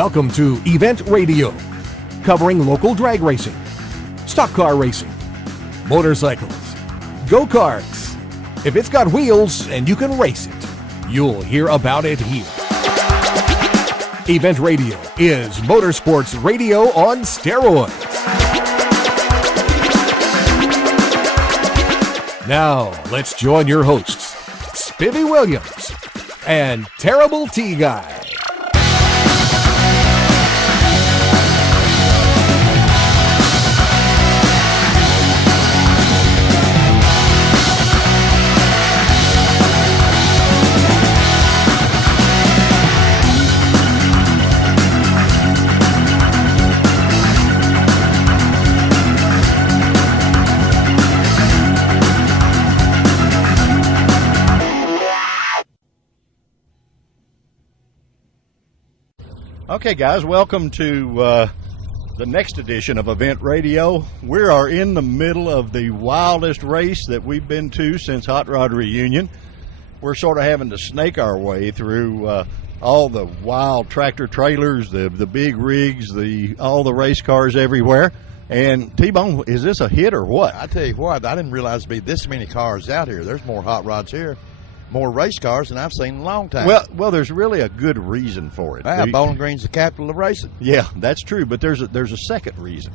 Welcome to Event Radio, covering local drag racing, stock car racing, motorcycles, go-karts. If it's got wheels and you can race it, you'll hear about it here. Event Radio is motorsports radio on steroids. Now, let's join your hosts, Spivvy Williams and Terrible T-Guy. Okay, guys, welcome to the next edition of Event Radio. We are in the middle of the wildest race that we've been to since Hot Rod Reunion. We're sort of having to snake our way through all the wild tractor trailers, the big rigs, all the race cars everywhere. And T-Bone, is this a hit or what? I tell you what, I didn't realize there'd be this many cars out here. There's more hot rods here, more race cars than I've seen in a long time. Well, there's really a good reason for it. Bowling Green's the capital of racing. Yeah, that's true. But there's a second reason.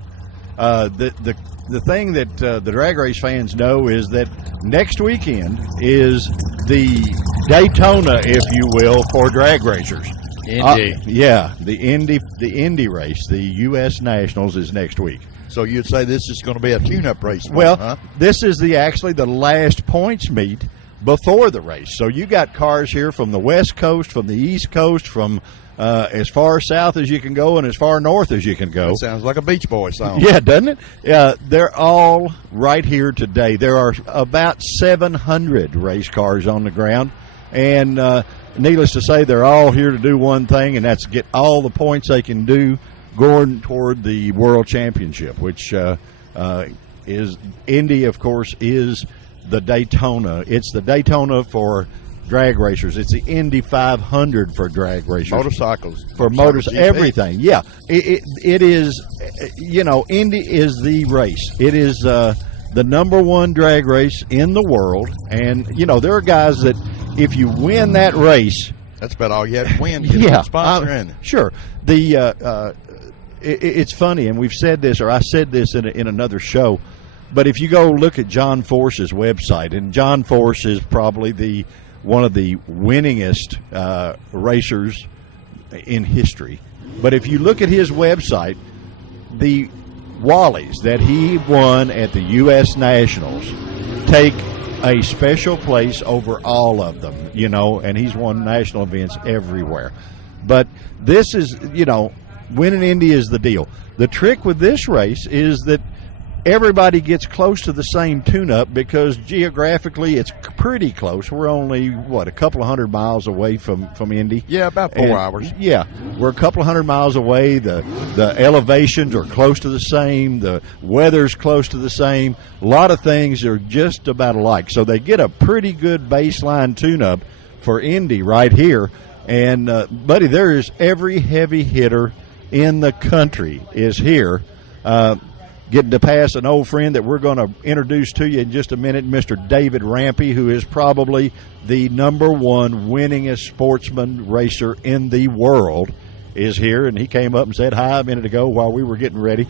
The thing that the drag race fans know is that next weekend is the Daytona, if you will, for drag racers. Indy. The Indy race, the U.S. Nationals, is next week. So you'd say this is going to be a tune-up race? This is actually the last points meet before the race. So you got cars here from the West Coast, from the East Coast, from as far south as you can go and as far north as you can go. That sounds like a Beach Boys song. Yeah, doesn't it? They're all right here today. There are about 700 race cars on the ground, and needless to say, they're all here to do one thing, and that's get all the points they can do going toward the World Championship, which is Indy, of course, is the Daytona. It's the Daytona for drag racers. It's the Indy 500 for drag racers. Motorcycles. For motors, everything. Yeah. It is, Indy is the race. It is the number one drag race in the world. And, there are guys that if you win that race. That's about all you have to win. Yeah. Sponsor in. Sure. It's funny, and we've said this, or I said this in another show, but if you go look at John Force's website, and John Force is probably one of the winningest racers in history. But if you look at his website, the Wallies that he won at the U.S. Nationals take a special place over all of them, and he's won national events everywhere. But this is, winning Indy is the deal. The trick with this race is that everybody gets close to the same tune-up because geographically it's pretty close. We're only, a couple of 100 miles away from Indy? Yeah, about 4 hours. Yeah, we're a couple of 100 miles away. The elevations are close to the same. The weather's close to the same. A lot of things are just about alike. So they get a pretty good baseline tune-up for Indy right here. And, buddy, there is every heavy hitter in the country is here. Getting to pass an old friend that we're going to introduce to you in just a minute, Mr. David Rampy, who is probably the number one winningest sportsman racer in the world, is here. And he came up and said hi a minute ago while we were getting ready.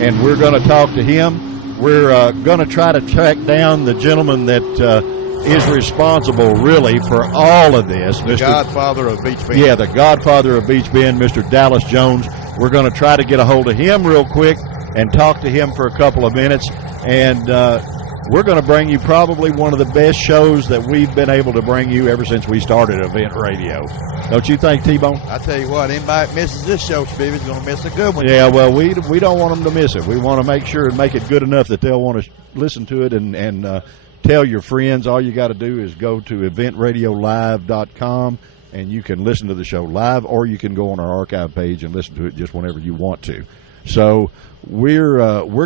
And we're going to talk to him. We're going to try to track down the gentleman that is responsible, really, for all of this. The godfather of Beach Bend. Yeah, the godfather of Beach Bend, Mr. Dallas Jones. We're going to try to get a hold of him real quick and talk to him for a couple of minutes. And we're going to bring you probably one of the best shows that we've been able to bring you ever since we started Event Radio. Don't you think, T-Bone? I tell you what, anybody that misses this show, Spivvy's going to miss a good one. Yeah, well, we don't want them to miss it. We want to make sure and make it good enough that they'll want to listen to it and tell your friends. All you got to do is go to eventradiolive.com, and you can listen to the show live, or you can go on our archive page and listen to it just whenever you want to. So we're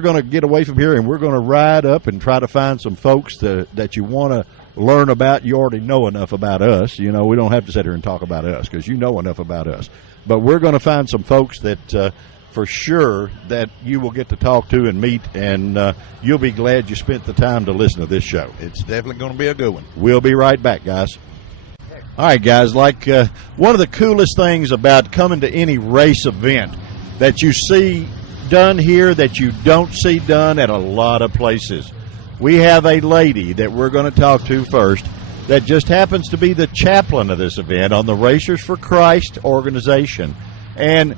going to get away from here, and we're going to ride up and try to find some folks that you want to learn about, you already know enough about us. You know, we don't have to sit here and talk about us because you know enough about us. But we're going to find some folks that for sure that you will get to talk to and meet, and you'll be glad you spent the time to listen to this show. It's definitely going to be a good one. We'll be right back, guys. All right, guys, like one of the coolest things about coming to any race event that you see done here that you don't see done at a lot of places. We have a lady that we're going to talk to first that just happens to be the chaplain of this event on the Racers for Christ organization. And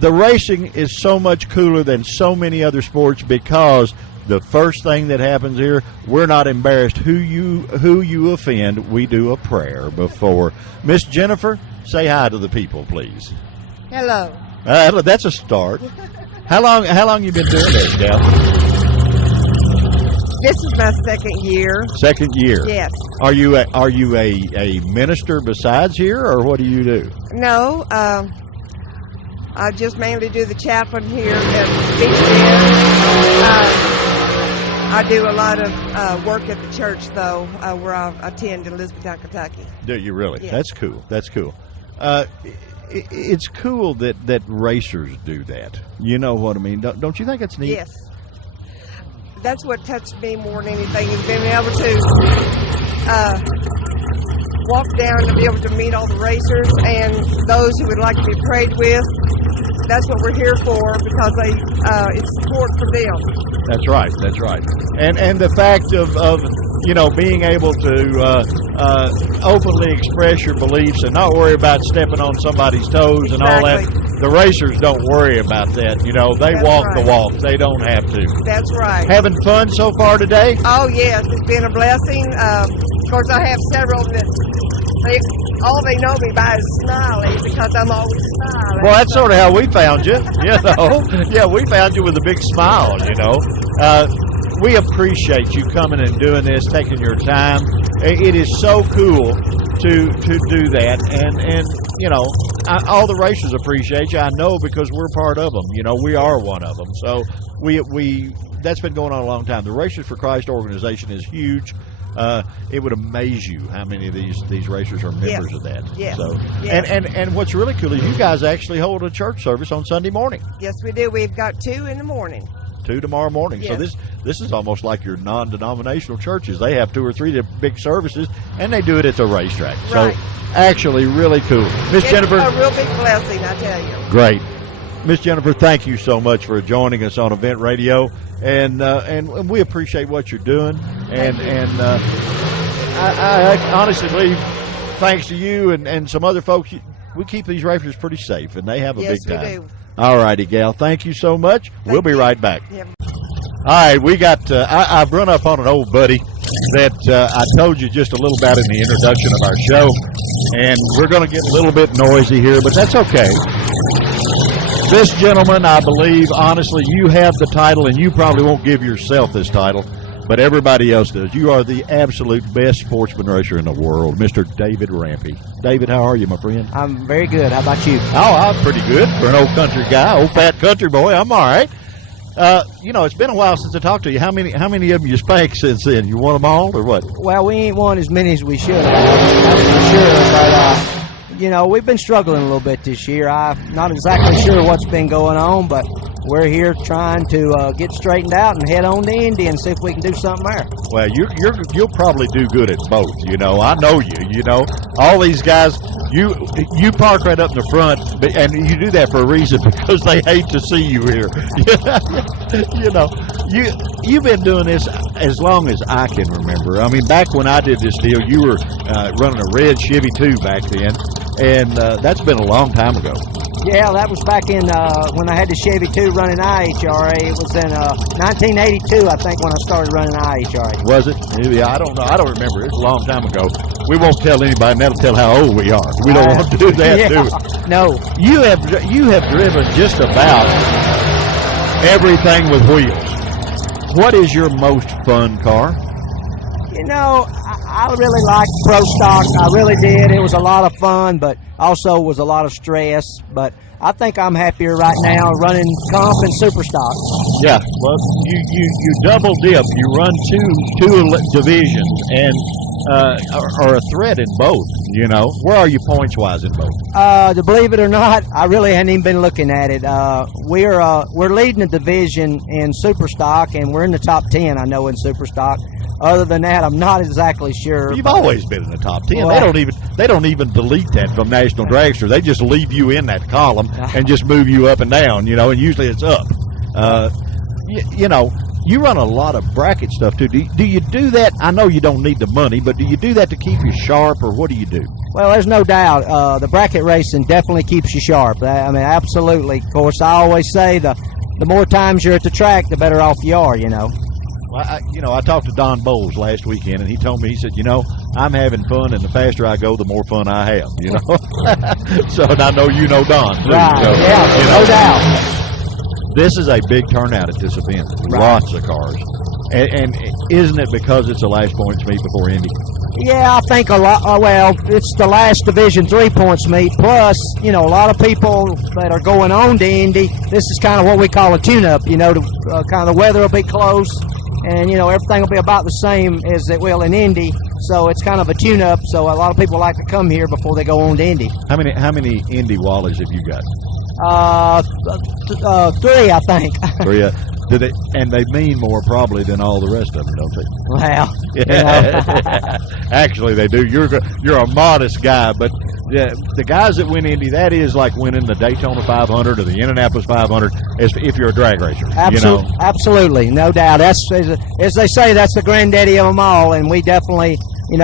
the racing is so much cooler than so many other sports because the first thing that happens here, we're not embarrassed who you offend. We do a prayer before. Miss Jennifer, say hi to the people, please. Hello. That's a start. How long you been doing this, gal? This is my second year. Second year. Yes. Are you a minister besides here, or what do you do? No, I just mainly do the chaplain here at Beach Bend. I do a lot of work at the church, though, where I attend in Elizabethtown, Kentucky. Do you really? Yes. That's cool. That's cool. It's cool that racers do that. You know what I mean? Don't you think it's neat? Yes. That's what touched me more than anything, is being able to walk down and be able to meet all the racers and those who would like to be prayed with. That's what we're here for, because it's support for them. That's right. That's right. And the fact of being able to openly express your beliefs and not worry about stepping on somebody's toes and all that. The racers don't worry about that. You know, they walk the walk. They don't have to. That's right. Having fun so far today? Oh, yes. It's been a blessing. Of course, I have several that all they know me by is Smiley, because I'm always smiling. Well, that's sort of how we found you, you know. Yeah, we found you with a big smile, you know. We appreciate you coming and doing this, taking your time. It is so cool to do that, and you know, all the racers appreciate you. I know, because we're part of them. You know, we are one of them. So we that's been going on a long time. The Racers for Christ organization is huge. It would amaze you how many of these racers are members of that. Yes. So, yes. And what's really cool is you guys actually hold a church service on Sunday morning. Yes, we do. We've got 2 in the morning. 2 tomorrow morning. Yes. So this is almost like your non-denominational churches. They have 2 or 3 big services, and they do it at the racetrack. Right. So actually really cool. Miss Jennifer. It's a real big blessing, I tell you. Great. Miss Jennifer, thank you so much for joining us on Event Radio, and we appreciate what you're doing. I honestly believe, thanks to you and some other folks, we keep these racers pretty safe, and they have a big time. Yes, we do. All righty, gal. Thank you so much. We'll be right back. Yep. All right, we got. I've run up on an old buddy that I told you just a little about in the introduction of our show, and we're going to get a little bit noisy here, but that's okay. This gentleman, I believe, honestly, you have the title, and you probably won't give yourself this title, but everybody else does. You are the absolute best sportsman racer in the world, Mr. David Rampy. David, how are you, my friend? I'm very good. How about you? Oh, I'm pretty good for an old country guy, old fat country boy. I'm all right. You know, it's been a while since I talked to you. How many of them you spanked since then? You won them all, or what? Well, we ain't won as many as we should have, that's for sure. But, you know, we've been struggling a little bit this year. I'm not exactly sure what's been going on, but we're here trying to get straightened out and head on to Indy and see if we can do something there. Well, you'll probably do good at both. You know, I know you. You know, all these guys. You park right up in the front, and you do that for a reason, because they hate to see you here. You know, you've been doing this as long as I can remember. I mean, back when I did this deal, you were running a red Chevy 2 back then, and that's been a long time ago. Yeah, that was back in when I had the Chevy 2 running IHRA. It was in 1982, I think, when I started running IHRA. Was it? Yeah, I don't know. I don't remember. It's a long time ago. We won't tell anybody, and that'll tell how old we are. We don't want to do that, yeah, do we? No. You have driven just about everything with wheels. What is your most fun car? You know, I really liked Pro Stock. I really did. It was a lot of fun, but also was a lot of stress. But I think I'm happier right now running Comp and Super Stock. Yeah, well, you double dip. You run two divisions, and are a threat in both. You know, where are you points wise in both? To believe it or not, I really hadn't even been looking at it. We're leading the division in Super Stock, and we're in the top 10. I know in Super Stock. Other than that, I'm not exactly sure. You've always been in the top 10. Well, they don't even delete that from National Dragster. They just leave you in that column and just move you up and down. You know, and usually it's up. You know, you run a lot of bracket stuff too. Do you do that? I know you don't need the money, but do you do that to keep you sharp, or what do you do? Well, there's no doubt. The bracket racing definitely keeps you sharp. I mean, absolutely. Of course, I always say the more times you're at the track, the better off you are. You know. Well, I talked to Don Bowles last weekend, and he told me, he said, I'm having fun, and the faster I go, the more fun I have, So, and I know you know Don, too. Right, so, yeah, no doubt. This is a big turnout at this event. Right. Lots of cars. And isn't it because it's the last points meet before Indy? Yeah, I think a lot. Well, it's the last Division 3 points meet. Plus, a lot of people that are going on to Indy. This is kind of what we call a tune-up. Kind of the weather will be close, and everything will be about the same as it will in Indy. So it's kind of a tune-up. So a lot of people like to come here before they go on to Indy. How many Indy Wallies have you got? 3, I think. 3. And they mean more probably than all the rest of them, don't they? Well, Actually, they do. You're a modest guy, but the guys that win Indy, that is like winning the Daytona 500 or the Indianapolis 500. If you're a drag racer, absolutely, no doubt. That's as they say, that's the granddaddy of them all, and we definitely. You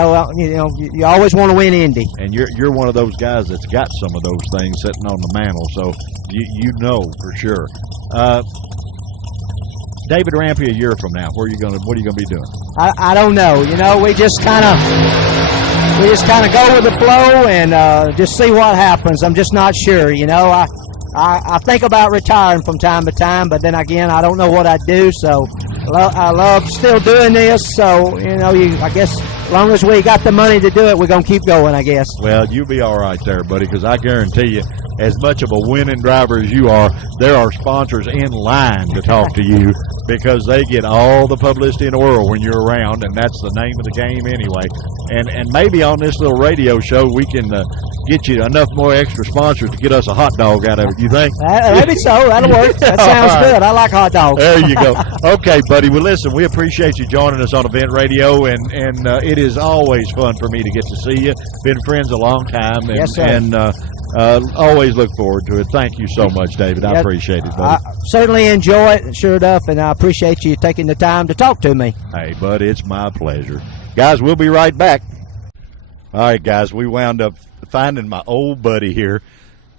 always want to win Indy. And you're one of those guys that's got some of those things sitting on the mantle, so you know for sure. David Rampy, a year from now, what are you gonna be doing? I don't know. We just kind of go with the flow and just see what happens. I'm just not sure. I think about retiring from time to time, but then again, I don't know what I'd do. So I love still doing this. So I guess as long as we got the money to do it, we're gonna keep going, I guess. Well, you'll be all right there, buddy, because I guarantee you, as much of a winning driver as you are, there are sponsors in line to talk to you because they get all the publicity in the world when you're around, and that's the name of the game anyway. And maybe on this little radio show, we can get you enough more extra sponsors to get us a hot dog out of it. You think? Maybe so. That'll work. That sounds good. I like hot dogs. There you go. Okay, buddy. Well, listen, we appreciate you joining us on Event Radio, and it is always fun for me to get to see you. Been friends a long time, and, yes, sir. And always look forward to it. Thank you so much, David. I appreciate it, buddy. I certainly enjoy it, sure enough, and I appreciate you taking the time to talk to me. Hey, bud, it's my pleasure. Guys, we'll be right back. All right, guys, we wound up finding my old buddy here,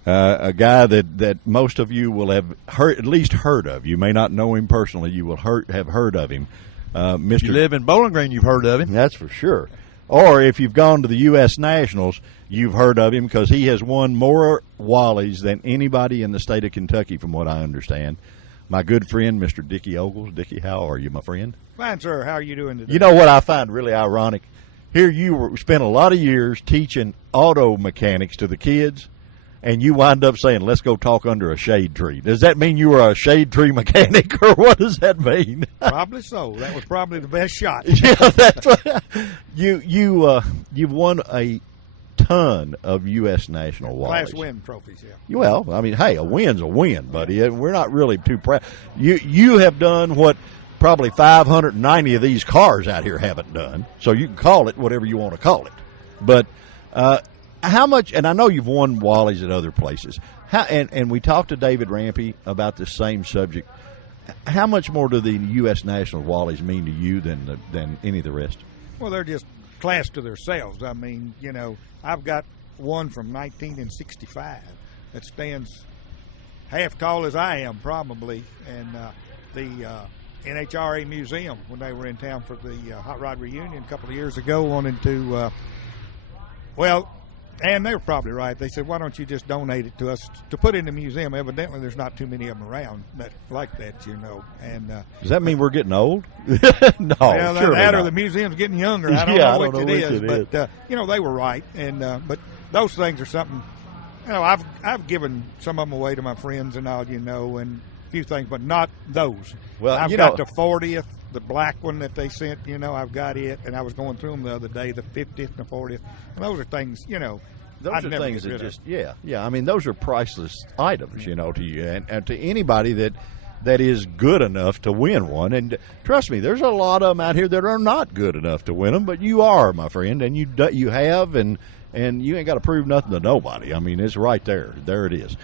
a guy that most of you will have at least heard of. You may not know him personally. You will have heard of him. If you live in Bowling Green, you've heard of him. That's for sure. Or if you've gone to the U.S. Nationals, you've heard of him because he has won more Wallies than anybody in the state of Kentucky, from what I understand. My good friend, Mr. Dickie Ogles. Dickie, how are you, my friend? Fine, sir. How are you doing today? You know what I find really ironic? Here you spent a lot of years teaching auto mechanics to the kids, and you wind up saying, let's go talk under a shade tree. Does that mean you were a shade tree mechanic, or what does that mean? Probably so. That was probably the best shot. Yeah, that's what you've won a ton of U.S. National Wallies. Class win trophies, yeah. Well, I mean, hey, a win's a win, buddy. We're not really too proud. You have done what probably 590 of these cars out here haven't done, so you can call it whatever you want to call it. But how much, and I know you've won Wallies at other places, and we talked to David Rampy about this same subject. How much more do the U.S. National Wallies mean to you than any of the rest? Well, they're just class to themselves. I mean, I've got one from 1965 that stands half tall as I am, probably, and the NHRA Museum, when they were in town for the Hot Rod Reunion a couple of years ago, wanted to, and they were probably right. They said, why don't you just donate it to us to put in the museum? Evidently, there's not too many of them around like that, And does that mean we're getting old? No, well, surely that not. or the museum's getting younger. I don't know which it is. But, they were right. And but those things are something, I've given some of them away to my friends and all, and a few things, but not those. Well, I've got the 40th the black one that they sent, I've got it, and I was going through them the other day, the 50th and the 40th, and those are things, Those I'd are never things get that rid of. just yeah. I mean, those are priceless items, to you and to anybody that is good enough to win one. And trust me, there's a lot of them out here that are not good enough to win them, but you are, my friend, and you have, and you ain't got to prove nothing to nobody. I mean, it's right there. There it is.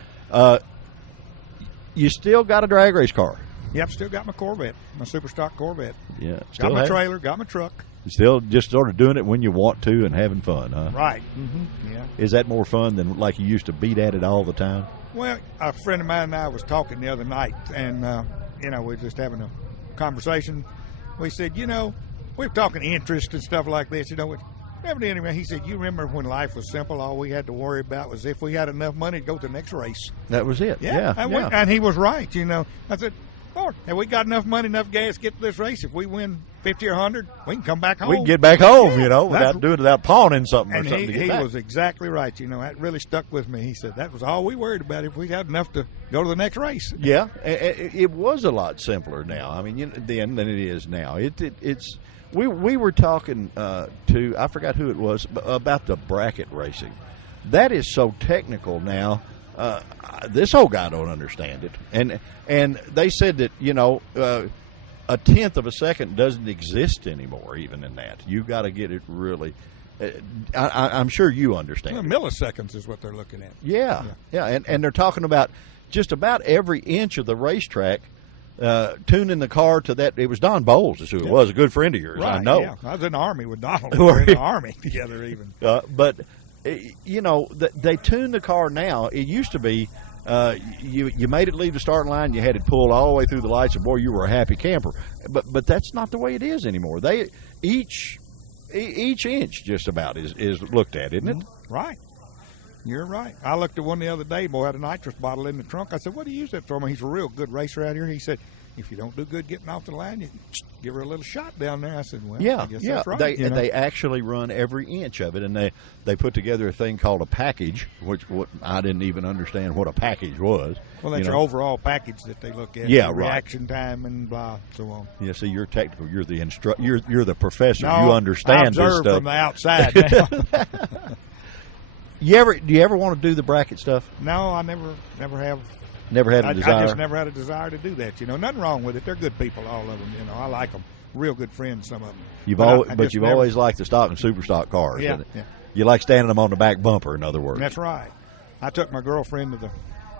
You still got a drag race car. Yep, still got my Corvette, my super stock Corvette. Yeah, Got still my have it? trailer, got my truck. Still just sort of doing it when you want to and having fun, huh? Right. Mm-hmm. Yeah. Is that more fun than like you used to beat at it all the time? Well, a friend of mine and I was talking the other night, and we were just having a conversation. We said, we were talking interest and stuff like this. Evidently, he said, you remember when life was simple? All we had to worry about was if we had enough money to go to the next race. That was it. Yeah. And he was right. I said, Lord, have we got enough money, enough gas to get to this race? If we win 50 or 100, we can come back home. We can get back home, Yeah, without pawning something And or something to get he back. was exactly right. That really stuck with me. He said that was all we worried about if we had enough to go to the next race. Yeah, it was a lot simpler now. I mean, then than it is now. It's we were talking to, I forgot who it was, about the bracket racing. That is so technical now. This old guy don't understand it, and they said that a tenth of a second doesn't exist anymore. Even in that, you got to get it really. I'm sure you understand. Milliseconds is what they're looking at. Yeah. And they're talking about just about every inch of the racetrack, tuning the car to that. It was Don Bowles is who it was, a good friend of yours, Right, I know. Yeah. I was in the Army with Donald. We were in the Army together even. But, they tune the car now. It used to be you made it leave the starting line, you had it pulled all the way through the lights, and boy, you were a happy camper. But that's not the way it is anymore. They each inch just about is looked at, isn't it? Right. You're right. I looked at one the other day, boy, had a nitrous bottle in the trunk. I said, what do you use that for? He's a real good racer out here. He said, if you don't do good getting off the line, you can give her a little shot down there. I said, well, I guess that's right. They actually run every inch of it, and they put together a thing called a package, which I didn't even understand what a package was. Well, that's your overall package that they look at. Yeah, the right. Reaction time and blah, so on. Yeah, see, you're technical. You're the you're the professor. No, you understand I observe this stuff from the outside now. Do you ever want to do the bracket stuff? No, I never have. Never had a desire. I just never had a desire to do that. Nothing wrong with it. They're good people, all of them. I like them. Real good friends, some of them. You've But always liked the stock and super stock cars. Yeah, didn't it? yeah. You like standing them on the back bumper, in other words. That's right. I took my girlfriend to the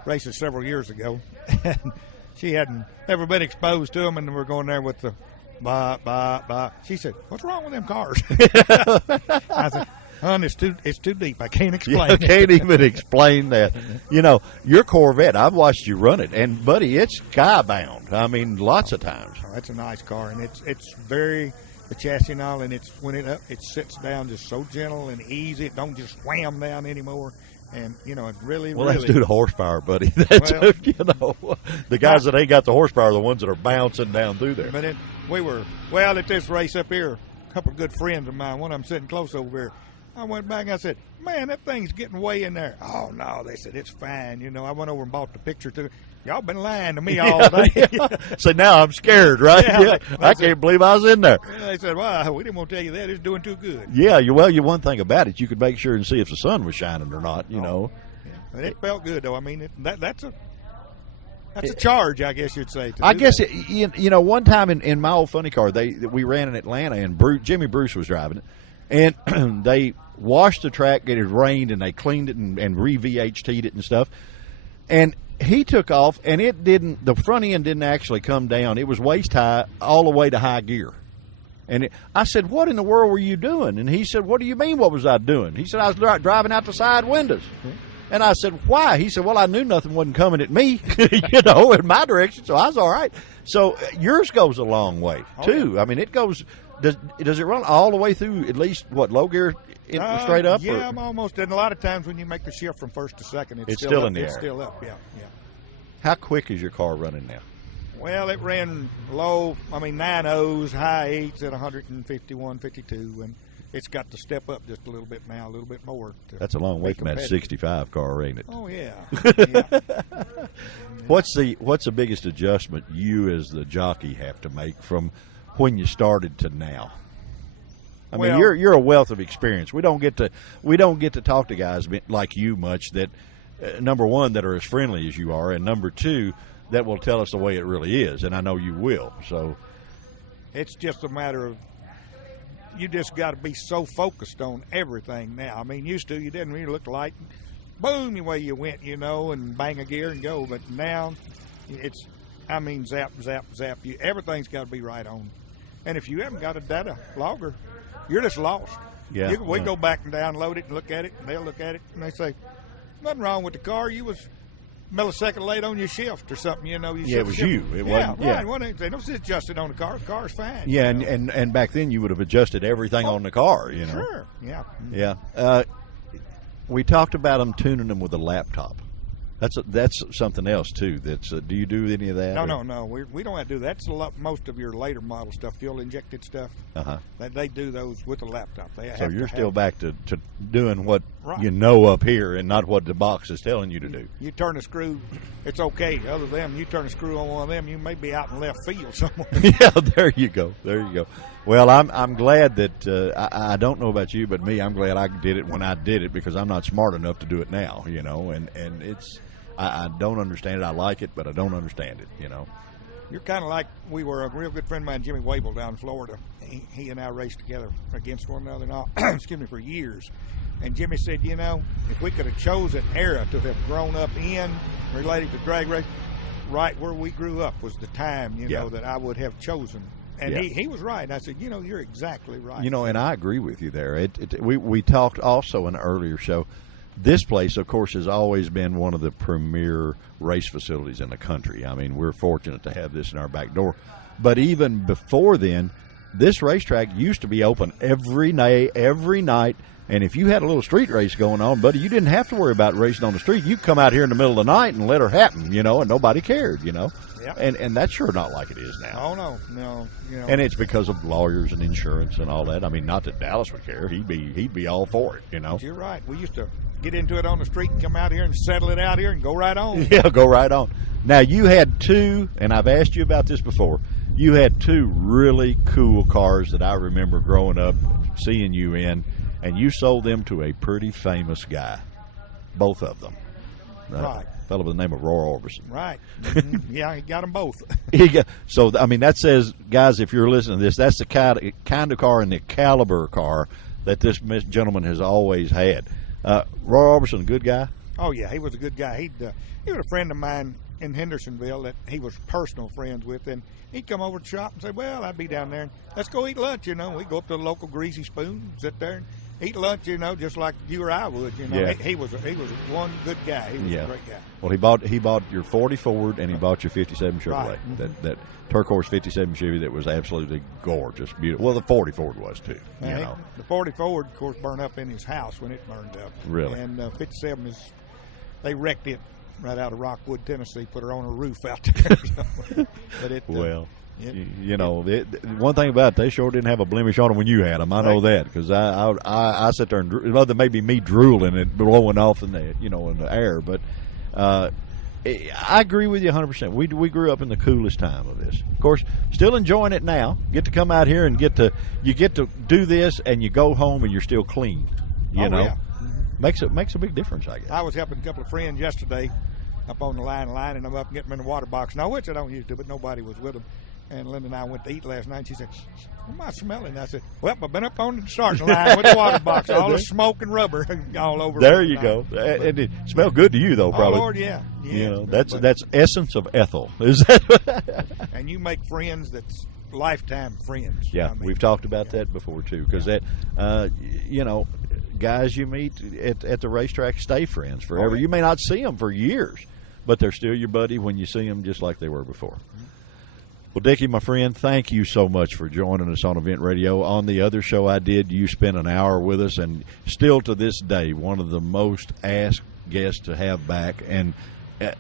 races several years ago, and she hadn't ever been exposed to them, and we're going there with the blah. She said, "What's wrong with them cars?" I said, "Hon, it's too deep. I can't explain. I can't even explain that. Your Corvette, I've watched you run it, and buddy, it's skybound. I mean, lots of times. Oh, that's a nice car, and it's very the chassis and all, and it's when it sits down just so gentle and easy. It don't just wham down anymore. And it really That's due to horsepower, buddy. That's the guys that ain't got the horsepower are the ones that are bouncing down through there. But we were at this race up here. A couple of good friends of mine. One of them sitting close over here. I went back and I said, "Man, that thing's getting way in there." "Oh no," they said, "it's fine." I went over and bought the picture too. Y'all been lying to me all day. So now I'm scared, right? Yeah. I can't believe I was in there. They said, "Well, we didn't want to tell you that. It's doing too good." Yeah, one thing about it, you could make sure and see if the sun was shining or not. Yeah. But it felt good though. I mean, that's a charge, I guess you'd say. I guess one time in my old funny car, we ran in Atlanta, and Jimmy Bruce was driving it, and they washed the track. It had rained, and they cleaned it and re-VHT'd it and stuff. And he took off, and the front end didn't actually come down. It was waist high all the way to high gear. And I said, "What in the world were you doing?" And he said, "What do you mean, what was I doing?" He said, "I was driving out the side windows." And I said, "Why?" He said, "Well, I knew nothing wasn't coming at me, in my direction, so I was all right." So yours goes a long way, too. Yeah. I mean, it goes – does it run all the way through at least, low gear straight up? Yeah, I'm almost – and a lot of times when you make the shift from first to second, it's still up, in the air. It's still up, yeah. How quick is your car running now? Well, it ran low, 9.0s, high 8s at 151, 52, and it's got to step up just a little bit now, a little bit more. That's a long way from that 65 car, ain't it? Oh, yeah. What's the biggest adjustment you as the jockey have to make from when you started to now? I Well- mean, you're a wealth of experience. We don't get to talk to guys like you much that, number one, that are as friendly as you are, and number two, that will tell us the way it really is. And I know you will. So It's just a matter of you just got to be so focused on everything now. I mean, used to you didn't really look like boom away you went, and bang a gear and go. But now it's, zap, zap, zap. Everything's got to be right on. And if you haven't got a data logger, you're just lost. Yeah, We yeah. go back and download it and look at it, and they'll look at it and they say, nothing wrong with the car. You was millisecond late on your shift or something, You Yeah, it was shifted. you. It yeah, wasn't- yeah. right. They don't adjust it on the car. The car's fine. yeah, you know. and back then you would have adjusted everything on the car. Sure. Yeah. Yeah. We talked about them tuning them with a laptop. That's something else too. That's do you do any of that? No. We don't have to do that. That's most of your later model stuff, fuel injected stuff. Uh-huh. They do those with a laptop. They So have you're to still have- back to doing what Right. you know up here and not what the box is telling you to do. You turn a screw, it's okay. Other than you turn a screw on one of them, you may be out in left field somewhere. Yeah, there you go. Well, I'm glad that I don't know about you, but me, I'm glad I did it when I did it because I'm not smart enough to do it now. And it's I don't understand it. I like it, but I don't understand it. You're kind of like we were a real good friend of mine, Jimmy Wable, down in Florida. He and I raced together against one another, for years. And Jimmy said, if we could have chosen an era to have grown up in related to drag race, right where we grew up was the time, Yeah. that I would have chosen. And Yeah. he was right. I said, you're exactly right. And I agree with you there. We talked also in an earlier show. This place, of course, has always been one of the premier race facilities in the country. I mean, we're fortunate to have this in our back door. But even before then, this racetrack used to be open every night. And if you had a little street race going on, buddy, you didn't have to worry about racing on the street. You come out here in the middle of the night and let her happen, and nobody cared, Yep. And that's sure not like it is now. Oh, no. And it's because of lawyers and insurance and all that. I mean, not that Dallas would care. He'd be all for it, You're right. We used to get into it on the street and come out here and settle it out here and go right on. Yeah, go right on. Now, you had two, and I've asked you about this before, you had two really cool cars that I remember growing up, seeing you in, and you sold them to a pretty famous guy, both of them. Right. A fellow by the name of Roy Orbison. Right. Mhm. Yeah, he got them both. So, I mean, that says, guys, if you're listening to this, that's the kind of car and the caliber car that this gentleman has always had. Roy Orbison, good guy? Oh, yeah, he was a good guy. He was a friend of mine in Hendersonville that he was personal friends with, and he'd come over to the shop and say, well, I'd be down there, and let's go eat lunch, We'd go up to the local Greasy Spoon, sit there and eat lunch, just like you or I would, Yeah. He was one good guy. He was a great guy. Well, he bought your 40 Ford and he bought your 57 Chevrolet. Right. That turquoise 57 Chevy that was absolutely gorgeous, beautiful. Well, the 40 Ford was too. The 40 Ford, of course, burned up in his house when it burned up. Really? And 57 they wrecked it right out of Rockwood, Tennessee, put her on a roof out there. But it, Well, one thing about it, they sure didn't have a blemish on them when you had them. I know that because I sit there and other maybe me drooling and blowing off in the in the air, but I agree with you 100%. We grew up in the coolest time of this. Of course, still enjoying it now. Get to come out here and get to do this, and you go home and you're still clean. You know, Yeah. makes a big difference, I guess. I was helping a couple of friends yesterday up on the line, lining them up and getting them in the water box. Now, which I don't usually do, but nobody was with them. And Linda and I went to eat last night, and she said, what am I smelling? I said, well, I've been up on the starting line with the water box, all the smoke and rubber all over. There me you tonight. go. And it smelled good to you, though, probably. Oh, Lord, yeah. That's essence of Ethel. Is that? And you make friends that's lifetime friends. Yeah, I mean, we've talked about that before too. Because guys you meet at the racetrack stay friends forever. Oh, yeah. You may not see them for years, but they're still your buddy when you see them, just like they were before. Well, Dickie, my friend, thank you so much for joining us on Event Radio. On the other show I did, you spent an hour with us, and still to this day, one of the most asked guests to have back, and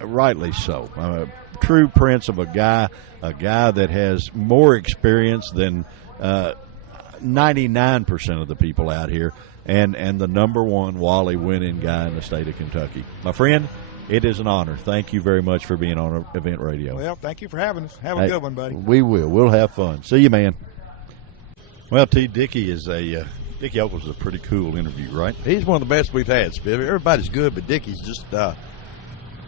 rightly so. A true prince of a guy that has more experience than 99% of the people out here, and the number one Wally winning guy in the state of Kentucky. My friend, it is an honor. Thank you very much for being on Event Radio. Well, thank you for having us. Have a good one, buddy. We will. We'll have fun. See you, man. Well, Dickie Dickie Oakles is a pretty cool interview, right? He's one of the best we've had, Spivey. Everybody's good, but Dickie's just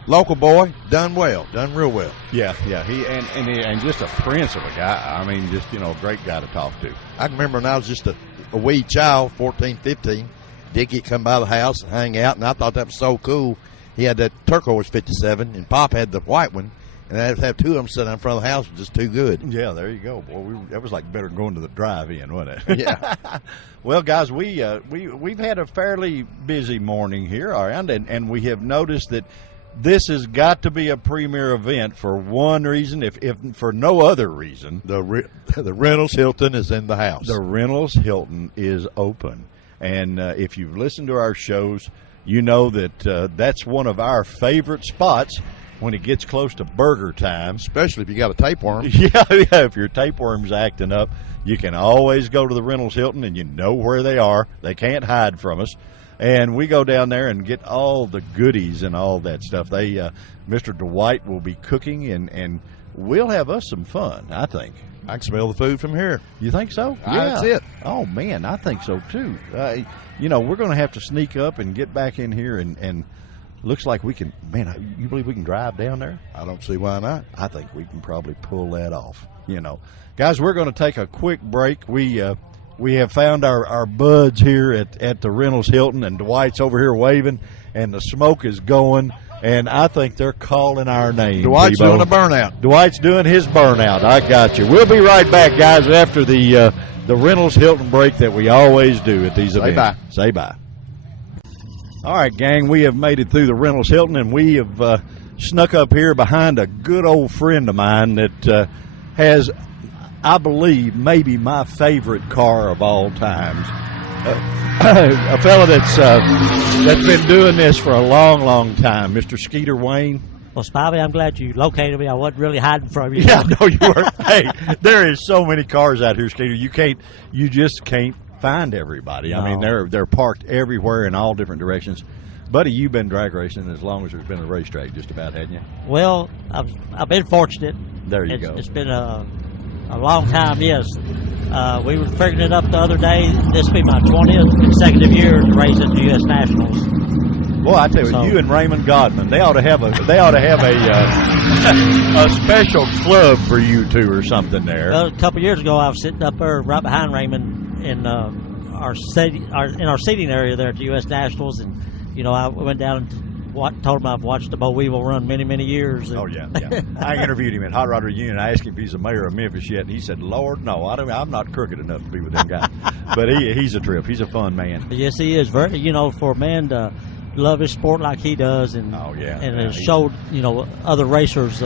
local boy, done real well. Yeah. He and just a prince of a guy. I mean, just a great guy to talk to. I can remember when I was just a wee child, 14, 15, Dickie come by the house and hang out, and I thought that was so cool. He had that turquoise 57, and Pop had the white one, and I'd have two of them sitting in front of the house was just too good. Yeah, there you go. Boy, that was like better than going to the drive-in, wasn't it? Yeah. Well, guys, we've had a fairly busy morning here, and we have noticed that this has got to be a premier event for one reason, if for no other reason. The Reynolds Hilton is in the house. The Reynolds Hilton is open, and if you've listened to our shows, you know that that's one of our favorite spots when it gets close to burger time. Especially if you got a tapeworm. Yeah, if your tapeworm's acting up, you can always go to the Reynolds Hilton, and you know where they are. They can't hide from us. And we go down there and get all the goodies and all that stuff. Mr. Dwight will be cooking, and we'll have us some fun, I think. I can smell the food from here. You think so? That's it. Oh, man, I think so, too. We're going to have to sneak up and get back in here, and looks like we can. Man, you believe we can drive down there? I don't see why not. I think we can probably pull that off. Guys, we're going to take a quick break. We have found our buds here at the Reynolds Hilton, and Dwight's over here waving, and the smoke is going, and I think they're calling our name. Dwight's T-Bone. doing a burnout. Dwight's doing his burnout. I got you. We'll be right back, guys, after the Reynolds Hilton break that we always do at these events. bye. Say bye. All right, gang, we have made it through the Reynolds Hilton, and we have snuck up here behind a good old friend of mine that has, I believe, maybe my favorite car of all times. A fella that's been doing this for a long, long time, Mr. Skeeter Wayne. Well, Spivey, I'm glad you located me. I wasn't really hiding from you. Yeah, no, you weren't. Hey, there is so many cars out here, Skeeter. You just can't find everybody. I mean, they're parked everywhere in all different directions. Buddy, you've been drag racing as long as there's been a racetrack, just about, hadn't you? Well, I've been fortunate. There you go. It's been a long time, yes. We were figuring it up the other day. This will be my 20th consecutive year racing the U.S. Nationals. Well, I tell you, you and Raymond Godman, they ought to have a special club for you two or something there. A couple of years ago, I was sitting up there right behind Raymond in our seating area there at the U.S. Nationals, and I went down and told him I've watched the Bo Weevil run many, many years. Oh yeah. I interviewed him at Hot Rod Reunion. I asked him if he's the mayor of Memphis yet, and he said, "Lord, no, I'm not crooked enough to be with them guys." But he's a trip. He's a fun man. Yes, he is. Very, for a man to love his sport like he does, and has showed other racers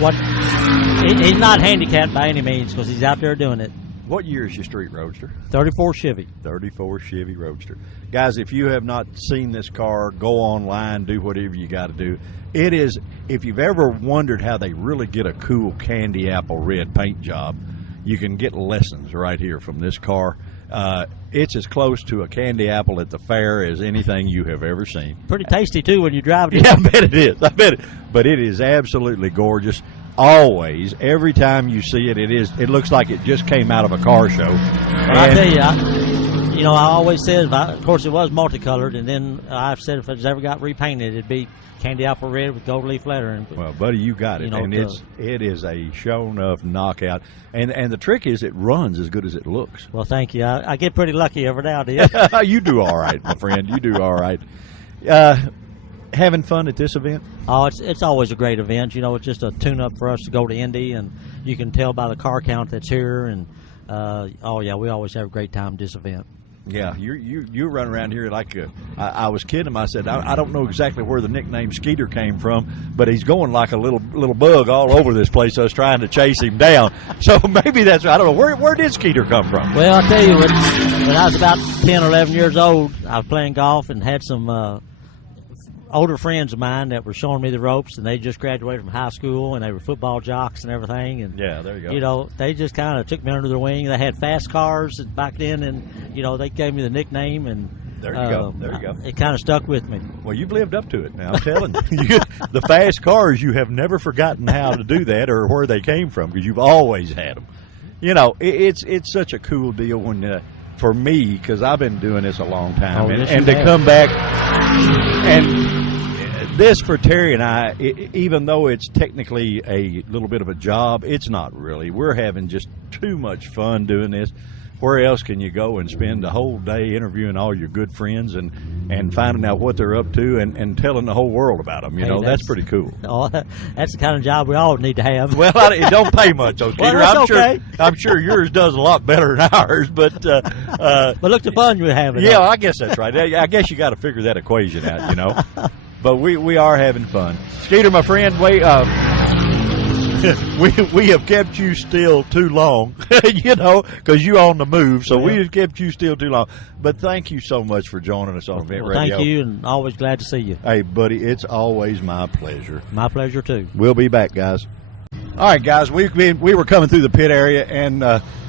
what he's not handicapped by any means because he's out there doing it. What year is your street roadster? 34 Chevy. 34 Chevy Roadster. Guys, if you have not seen this car, go online, do whatever you got to do. It is, if you've ever wondered how they really get a cool candy apple red paint job, you can get lessons right here from this car. It's as close to a candy apple at the fair as anything you have ever seen. Pretty tasty, too, when you drive it. Yeah, I bet it is. But it is absolutely gorgeous. Always, every time you see it, it looks like it just came out of a car show. I tell you, I always said, of course, it was multicolored, and then I've said if it ever got repainted, it'd be candy apple red with gold leaf lettering. Well, buddy, you got it, and it is a show enough knockout. And the trick is, it runs as good as it looks. Well, thank you. I get pretty lucky every now and then. You do all right, my friend. You do all right. Having fun at this event? Oh, it's always a great event. It's just a tune-up for us to go to Indy, and you can tell by the car count that's here. And we always have a great time at this event. Yeah, you run around here like I was kidding him. I said I don't know exactly where the nickname Skeeter came from, but he's going like a little bug all over this place. I was trying to chase him down, so maybe that's, I don't know, where did Skeeter come from? Well, I'll tell you, when I was about 10 or 11 years old, I was playing golf and had some older friends of mine that were showing me the ropes, and they just graduated from high school, and they were football jocks and everything. And yeah, there you go. They just kind of took me under their wing. They had fast cars back then, and they gave me the nickname. And There you go. There you go. It kind of stuck with me. Well, you've lived up to it now, I'm telling you. The fast cars, you have never forgotten how to do that or where they came from because you've always had them. You know, it's such a cool deal when, for me, because I've been doing this a long time, and to come back and this for Terry and I, even though it's technically a little bit of a job, it's not really. We're having just too much fun doing this. Where else can you go and spend the whole day interviewing all your good friends and finding out what they're up to and telling the whole world about them? You know, that's pretty cool. Oh, that's the kind of job we all need to have. Well, it don't pay much, though, Skeeter. Well, okay. I'm sure yours does a lot better than ours, but but look, the fun you're having. Yeah, I guess that's right. I guess you got to figure that equation out, you know. But we are having fun. Skeeter, my friend, we have kept you still too long, you know, because you on the move. So we have kept you still too long. But thank you so much for joining us on Event Radio. Thank you, and always glad to see you. Hey, buddy, it's always my pleasure. My pleasure too. We'll be back, guys. All right, guys, we were coming through the pit area, and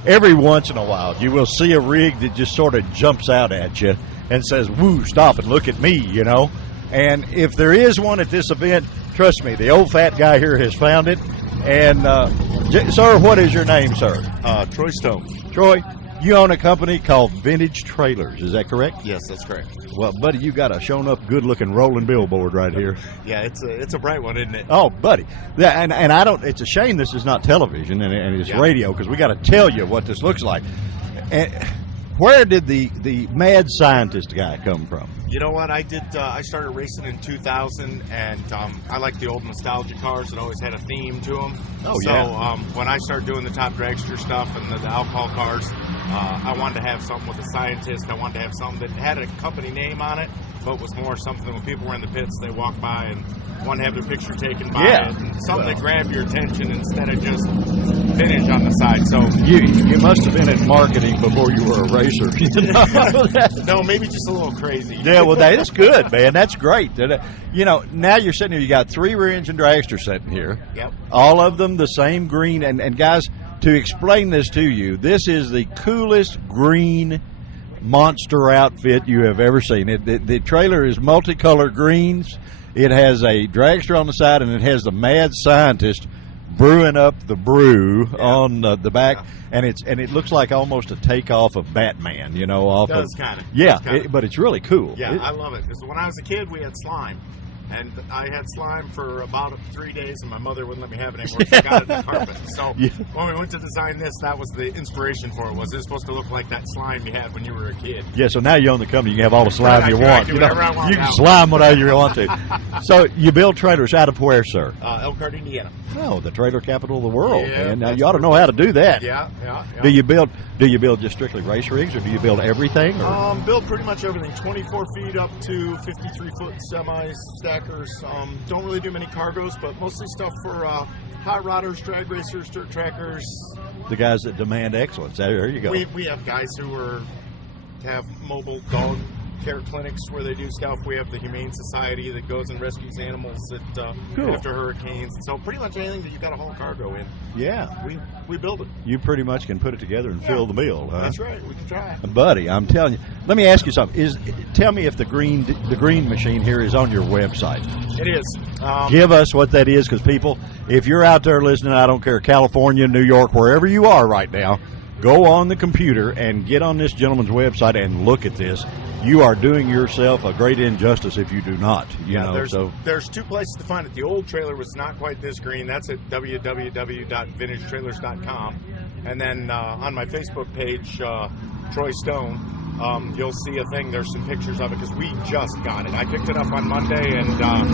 every once in a while you will see a rig that just sort of jumps out at you and says, "Woo, stop and look at me," you know. And if there is one at this event, trust me, the old fat guy here has found it. And, sir, what is your name, sir? Troy Stone. Troy, you own a company called Vintage Trailers. Is that correct? Yes, that's correct. Well, buddy, you got a shown up good-looking rolling billboard right here. Yeah, it's a bright one, isn't it? Oh, buddy. Yeah, and I don't. It's a shame this is not television and it's radio because we got to tell you what this looks like. And where did the mad scientist guy come from? You know what? I started racing in 2000, and I like the old nostalgia cars that always had a theme to them. Oh, so, yeah. When I started doing the Top Dragster stuff and the alcohol cars, I wanted to have something with a scientist. I wanted to have something that had a company name on it, but was more something when people were in the pits, they walked by and want to have their picture taken by it. And something that grabbed your attention instead of just vintage on the side. So you must have been in marketing before you were a racer. You know? No, maybe just a little crazy. Yeah, well, that's good, man. That's great. You know, now you're sitting here. You got 3 rear-engine dragsters sitting here. Yep. All of them the same green. And guys, to explain this to you, this is the coolest green monster outfit you have ever seen. The trailer is multicolored greens. It has a dragster on the side, and it has the mad scientist brewing up the brew on the back, and it looks like almost a takeoff of Batman, you know, It does kind of. Yeah, but it's really cool. Yeah, I love it because when I was a kid, we had slime. And I had slime for about 3 days, and my mother wouldn't let me have it anymore, so I got it in the carpet. So when we went to design this, that was the inspiration for it. Was it supposed to look like that slime you had when you were a kid? Yeah, so now you own the company. You can have all the slime you want. You can slime whatever you want to. So you build trailers out of where, sir? Elkhart, Indiana. Oh, the trailer capital of the world, Yeah, man. Now, you ought to know how to do that. Yeah. Do you build just strictly race rigs, or do you build everything? Or? Build pretty much everything. 24 feet up to 53-foot semis, stackers. Don't really do many cargos, but mostly stuff for hot rodders, drag racers, dirt trackers. The guys that demand excellence. There you go. We have guys who have mobile dog care clinics where they do stuff. We have the Humane Society that goes and rescues animals after hurricanes. So pretty much anything that you got a whole cargo in. Yeah. We build it. You pretty much can put it together and fill the meal. Huh? That's right. We can try. Buddy, I'm telling you. Let me ask you something. Tell me if the green machine here is on your website. It is. Give us what that is, because people, if you're out there listening, I don't care, California, New York, wherever you are right now, go on the computer and get on this gentleman's website and look at this. You are doing yourself a great injustice if you do not. There's 2 places to find it. The old trailer was not quite this green. That's at www.vintagetrailers.com. And then on my Facebook page, Troy Stone, you'll see a thing. There's some pictures of it because we just got it. I picked it up on Monday and got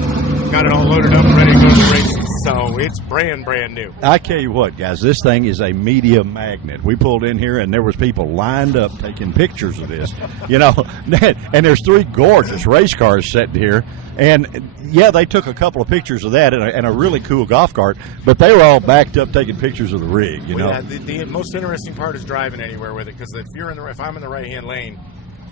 it all loaded up and ready to go to the races. So it's brand new. I tell you what, guys, this thing is a media magnet. We pulled in here and there was people lined up taking pictures of this, you know, and there's 3 gorgeous race cars sitting here. And yeah, they took a couple of pictures of that and a really cool golf cart, but they were all backed up taking pictures of the rig, you know. Yeah, the most interesting part is driving anywhere with it, because if I'm in the right-hand lane,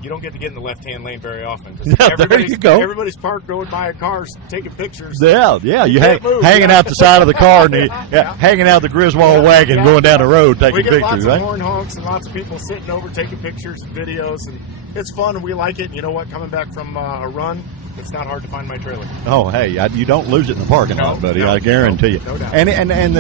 you don't get to get in the left-hand lane very often. There you go. Everybody's parked going by a car, taking pictures. Yeah. You hanging out the side of the car and hanging out the Griswold wagon going down the road taking pictures. We get lots right? of horn honks and lots of people sitting over taking pictures and videos, and It's fun. We like it. You know what? Coming back from a run, it's not hard to find my trailer. Oh, hey, you don't lose it in the parking lot, buddy. I guarantee you. No doubt. And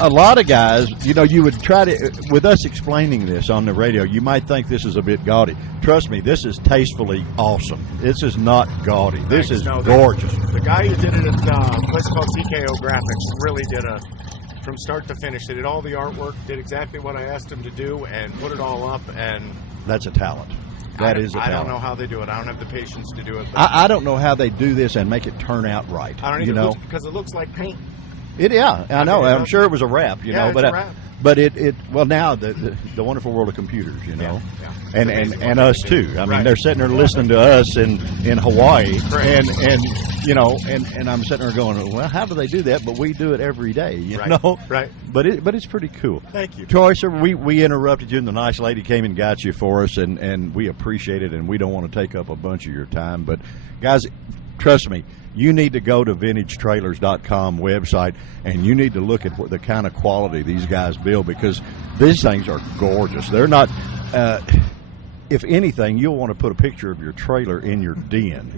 a lot of guys, you would try to, with us explaining this on the radio, you might think this is a bit gaudy. Trust me, this is tastefully awesome. This is not gaudy. This is gorgeous. The guy who did it at a place called CKO Graphics really did from start to finish. They did all the artwork, did exactly what I asked him to do, and put it all up. And that's a talent. That is a talent. I don't know how they do it. I don't have the patience to do it. I don't know how they do this and make it turn out right. I don't even because it looks like paint. I know. I'm sure it was a wrap, it's a wrap. But now the wonderful world of computers, Yeah. And us too. I mean, they're sitting there listening to us in Hawaii, and I'm sitting there going, well, how do they do that? But we do it every day, you know. Right. But it's pretty cool. Thank you, Troy. Sir, we interrupted you, and the nice lady came and got you for us, and we appreciate it, and we don't want to take up a bunch of your time, but guys, trust me. You need to go to VintageTrailers.com website, and you need to look at the kind of quality these guys build, because these things are gorgeous. They're not, if anything, you'll want to put a picture of your trailer in your den,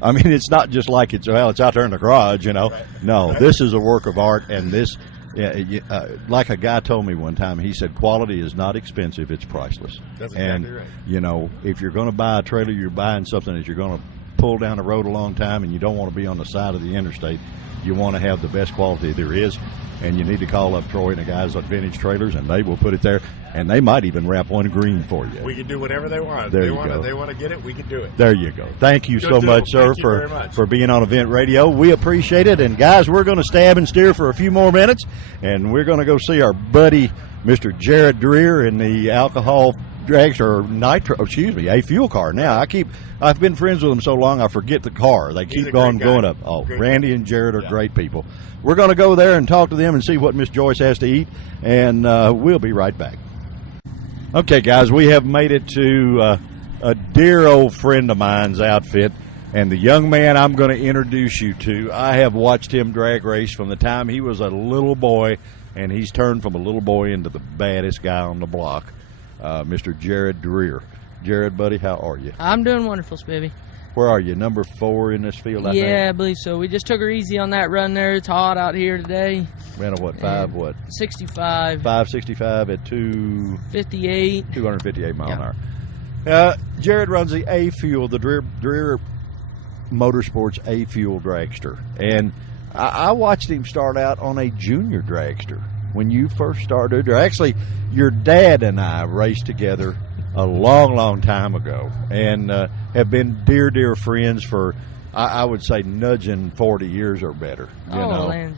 I mean, it's not just like it's out there in the garage, No, this is a work of art, and this, like a guy told me one time, he said, quality is not expensive, it's priceless. That's exactly right. If you're going to buy a trailer, you're buying something that you're going to pull down the road a long time, and you don't want to be on the side of the interstate. You want to have the best quality there is, and you need to call up Troy and the guys at Vintage Trailers, and they will put it there, and they might even wrap one green for you. We can do whatever they want. There they you want go. They want to get it, we can do it. There you go. Thank you Good so deal. much, sir, Thank you very much. for being on Event Radio. We appreciate it, and guys, we're going to stab and steer for a few more minutes, and we're going to go see our buddy, Mr. Jared Dreer, in the alcohol dragster a fuel car. Now I've been friends with them so long I forget the car. They keep going up. Oh, great Randy and Jared are great people. We're going to go there and talk to them and see what Miss Joyce has to eat, and we'll be right back. Okay, guys, we have made it to a dear old friend of mine's outfit, and the young man I'm going to introduce you to, I have watched him drag race from the time he was a little boy, and he's turned from a little boy into the baddest guy on the block. Mr. Jared Dreer. Jared, buddy, how are you? I'm doing wonderful, Spivvy. Where are you? Number 4 in this field, I think? Yeah, I believe so. We just took her easy on that run there. It's hot out here today. Ran a what, 5 what? 65. 565 at 258 mile an hour. Jared runs the A-Fuel, the Dreer Motorsports A-Fuel dragster. And I watched him start out on a junior dragster. When you first started, or actually your dad and I raced together a long, long time ago, and have been dear friends for, I would say, nudging 40 years or better. You know?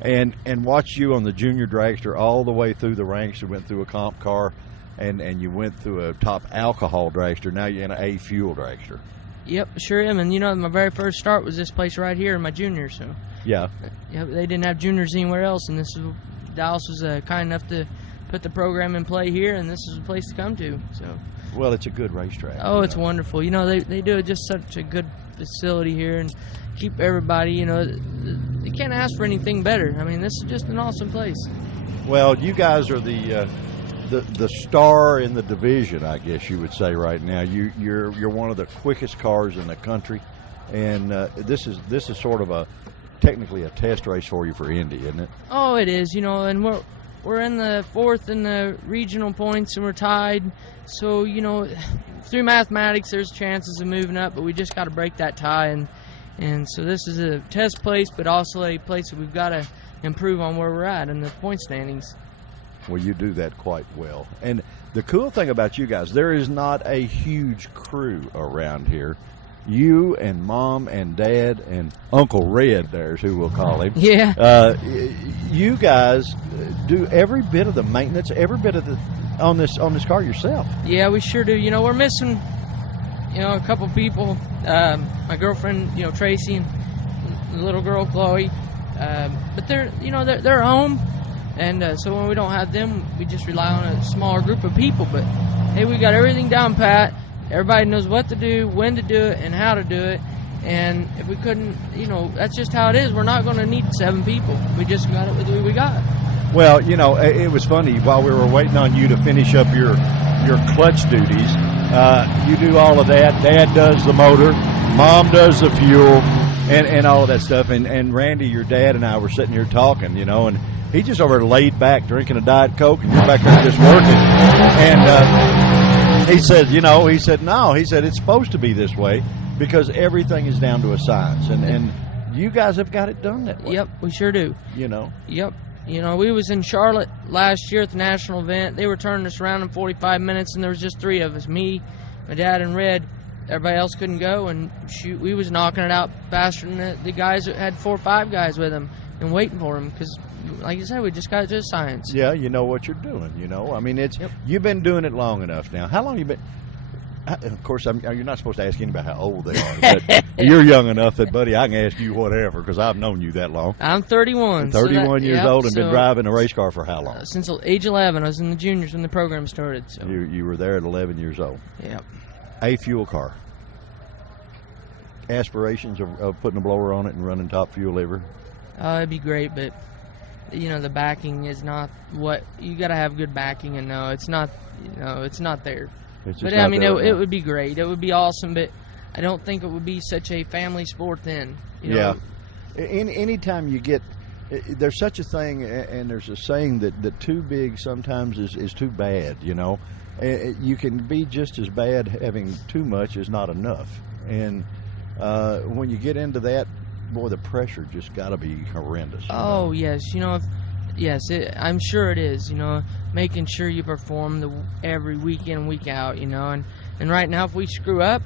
And watch you on the junior dragster all the way through the ranks. You went through a comp car, and you went through a top alcohol dragster. Now you're in an A-Fuel dragster. Yep, sure am. And my very first start was this place right here in my junior. So yeah, they didn't have juniors anywhere else, and Dallas was kind enough to put the program in play here, and this is a place to come to. So, well, it's a good racetrack. Oh, it's wonderful. They do just such a good facility here, and keep everybody. They can't ask for anything better. I mean, this is just an awesome place. Well, you guys are the star in the division, I guess you would say right now. You're one of the quickest cars in the country, and this is sort of technically a test race for you for Indy, isn't it? Oh, it is, and we're in the 4th in the regional points, and we're tied. So, through mathematics, there's chances of moving up, but we just got to break that tie. And so this is a test place, but also a place that we've got to improve on where we're at in the point standings. Well, you do that quite well. And the cool thing about you guys, there is not a huge crew around here. You and Mom and Dad and Uncle Red, there's who we'll call him. Yeah. You guys do every bit of the maintenance, every bit of on this car yourself. Yeah, we sure do. We're missing, a couple people. My girlfriend, Tracy, and the little girl Chloe. But they're home, and so when we don't have them, we just rely on a smaller group of people. But hey, we got everything down pat. Everybody knows what to do, when to do it, and how to do it. And if we couldn't, that's just how it is. We're not going to need 7 people. We just got it with who we got. Well, it was funny. While we were waiting on you to finish up your your clutch duties. You do all of that. Dad does the motor. Mom does the fuel, and all of that stuff. And Randy, your dad, and I were sitting here talking, and he just over laid back drinking a Diet Coke, and you're back there just working. And he said, no. He said it's supposed to be this way because everything is down to a science, and you guys have got it done that way. Yep, we sure do. Yep. We was in Charlotte last year at the national event. They were turning us around in 45 minutes, and there was just 3 of us, me, my dad, and Red. Everybody else couldn't go, and shoot, we was knocking it out faster than the guys that had 4 or 5 guys with them and waiting for them because, like you said, we just got to do science. Yeah, you know what you're doing, I mean, you've been doing it long enough now. How long you been? Of course, you're not supposed to ask anybody how old they are, but you're young enough that, buddy, I can ask you whatever because I've known you that long. I'm 31. 31 years old and been driving a race car for how long? Since age 11. I was in the juniors when the program started. So. You were there at 11 years old. Yep. A fuel car. Aspirations of putting a blower on it and running top fuel ever? It'd be great, but the backing is not what you got to have. Good backing, and no, it's not. It's not there. But I mean, it would be great. It would be awesome, but I don't think it would be such a family sport then. Yeah. Anytime you get, there's such a thing, and there's a saying that too big sometimes is too bad. You can be just as bad having too much as not enough, and when you get into that, boy, the pressure just got to be horrendous. Oh yes, I'm sure it is. Making sure you perform every week in, week out. And right now, if we screw up,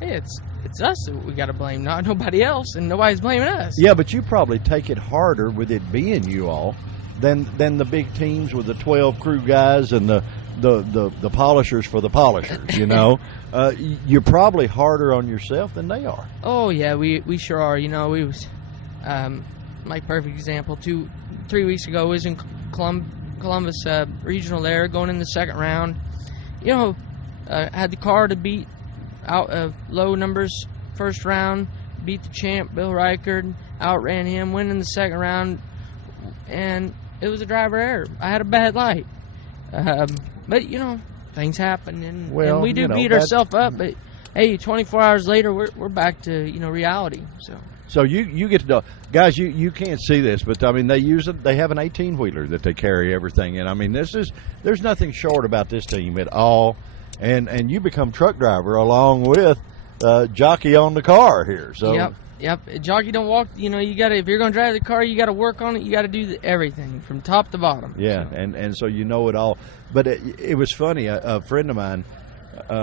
hey, it's us that we got to blame, not nobody else, and nobody's blaming us. Yeah, but you probably take it harder with it being you all than the big teams with the 12 crew guys and the polishers for the polishers. You're probably harder on yourself than they are. Oh yeah, we sure are. We was my perfect example. 3 weeks ago, was in Columbus regional there, going in the second round. Had the car to beat out low numbers first round, beat the champ Bill Reichard, outran him, win in the second round, and it was a driver error. I had a bad light, but things happen, and we do beat ourselves up. But hey, 24 hours later, we're back to reality. So you get to, guys, you can't see this, but I mean they have an 18-wheeler that they carry everything in. I mean there's nothing short about this team at all, and you become truck driver along with jockey on the car here. So yep. Jockey don't walk. You gotta, if you're gonna drive the car, you gotta work on it. You gotta do everything from top to bottom. Yeah, so. And so it all. But it was funny. A friend of mine.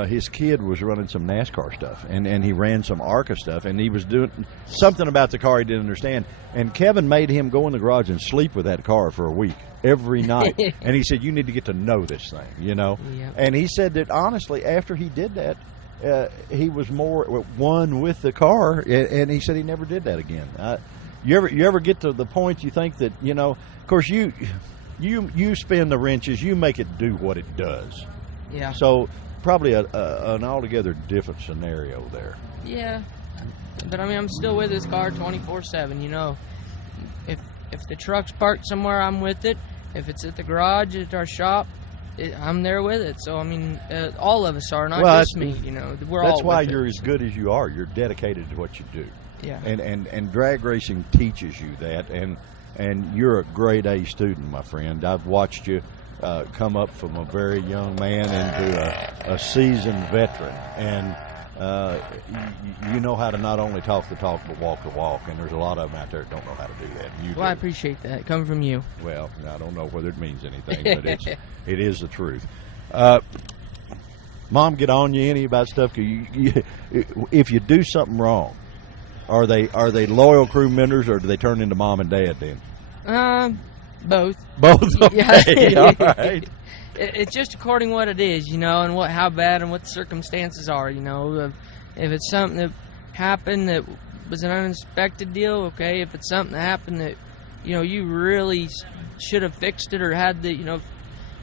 His kid was running some NASCAR stuff, and he ran some ARCA stuff, and he was doing something about the car he didn't understand. And Kevin made him go in the garage and sleep with that car for a week, every night. And he said, you need to get to know this thing, Yep. And he said that, honestly, after he did that, he was more one with the car, and he said he never did that again. You ever get to the point you think that, of course, you spin the wrenches, you make it do what it does. Yeah. So probably an altogether different scenario there. Yeah, but I mean, I'm still with this car 24/7. If the truck's parked somewhere, I'm with it. If it's at the garage, at our shop, I'm there with it. So I mean, all of us are, not just me. We're all. That's why you're as good as you are. You're dedicated to what you do. Yeah. And drag racing teaches you that, and you're a grade A student, my friend. I've watched you. Come up from a very young man into a seasoned veteran, and you know how to not only talk the talk but walk the walk, and there's a lot of them out there that don't know how to do that. Well, I appreciate that coming from you. Well, I don't know whether it means anything, but it is the truth. Mom, get on you any about stuff? If you do something wrong, are they loyal crew members, or do they turn into mom and dad then? Both. Okay. All right. It's just according to what it is, and how bad and what the circumstances are. If it's something that happened that was an unexpected deal, okay. If it's something that happened that you really should have fixed it or had the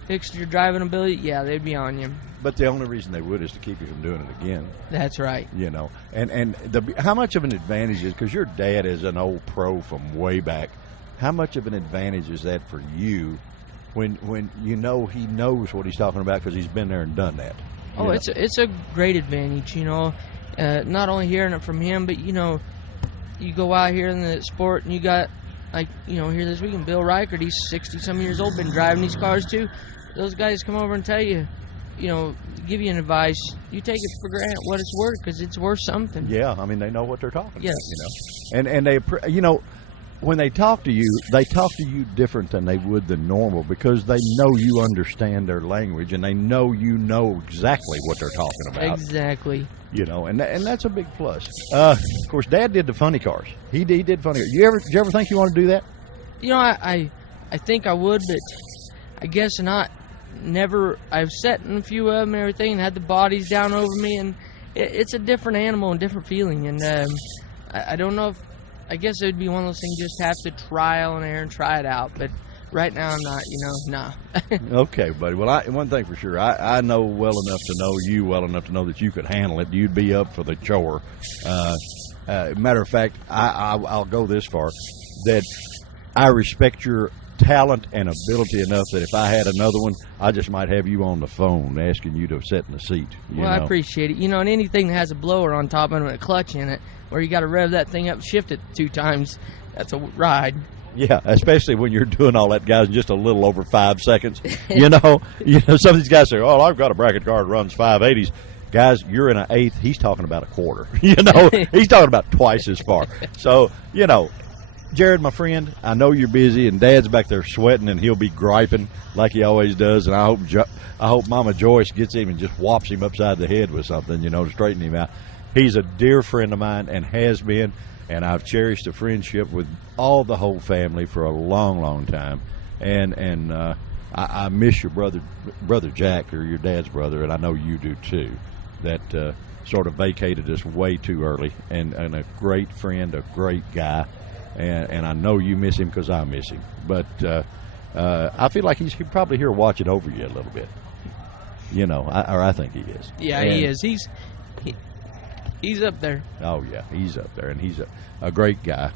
fixed your driving ability, yeah, they'd be on you. But the only reason they would is to keep you from doing it again. That's right. And how much of an advantage is, because your dad is an old pro from way back. How much of an advantage is that for you when you know he knows what he's talking about because he's been there and done that. Oh, it's a great advantage, not only hearing it from him, but, you go out here in the sport and you got, here this weekend, Bill Reichert, he's 60-some years old, been driving these cars too. Those guys come over and tell you, give you an advice. You take it for granted what it's worth because it's worth something. Yeah, I mean, they know what they're talking Yes. about, and they, when they talk to you different than they would than normal because they know you understand their language and they know you know exactly what they're talking about. Exactly. And that's a big plus. Of course, Dad did the funny cars. He did funny cars. Did you ever think you want to do that? I think I would, but I guess not. Never. I've sat in a few of them and everything and had the bodies down over me, and it's a different animal and different feeling. And I don't know if, I guess it would be one of those things you just have to trial and error and try it out. But right now I'm not, nah. Okay, buddy. Well, one thing for sure, I know well enough to know you well enough to know that you could handle it. You'd be up for the chore. Matter of fact, I'll go this far, that I respect your talent and ability enough that if I had another one, I just might have you on the phone asking you to sit in the seat. Well, I appreciate it. And anything that has a blower on top of it and a clutch in it, where you got to rev that thing up and shift it 2 times, that's a ride. Yeah, especially when you're doing all that, guys, in just a little over 5 seconds. Some of these guys say, "Oh, I've got a bracket car that runs 580s." Guys, you're in an eighth. He's talking about a quarter. He's talking about twice as far. So, Jared, my friend, I know you're busy, and Dad's back there sweating, and he'll be griping like he always does. And I hope Mama Joyce gets him and just whops him upside the head with something, to straighten him out. He's a dear friend of mine and has been, and I've cherished a friendship with all the whole family for a long, long time. And I miss your brother Jack, or your dad's brother, and I know you do too. That sort of vacated us way too early, and a great friend, a great guy. And I know you miss him because I miss him. But I feel like he's probably here watching over you a little bit. I think he is. Yeah, he is. He's up there. Oh, yeah, he's up there, and he's a great guy.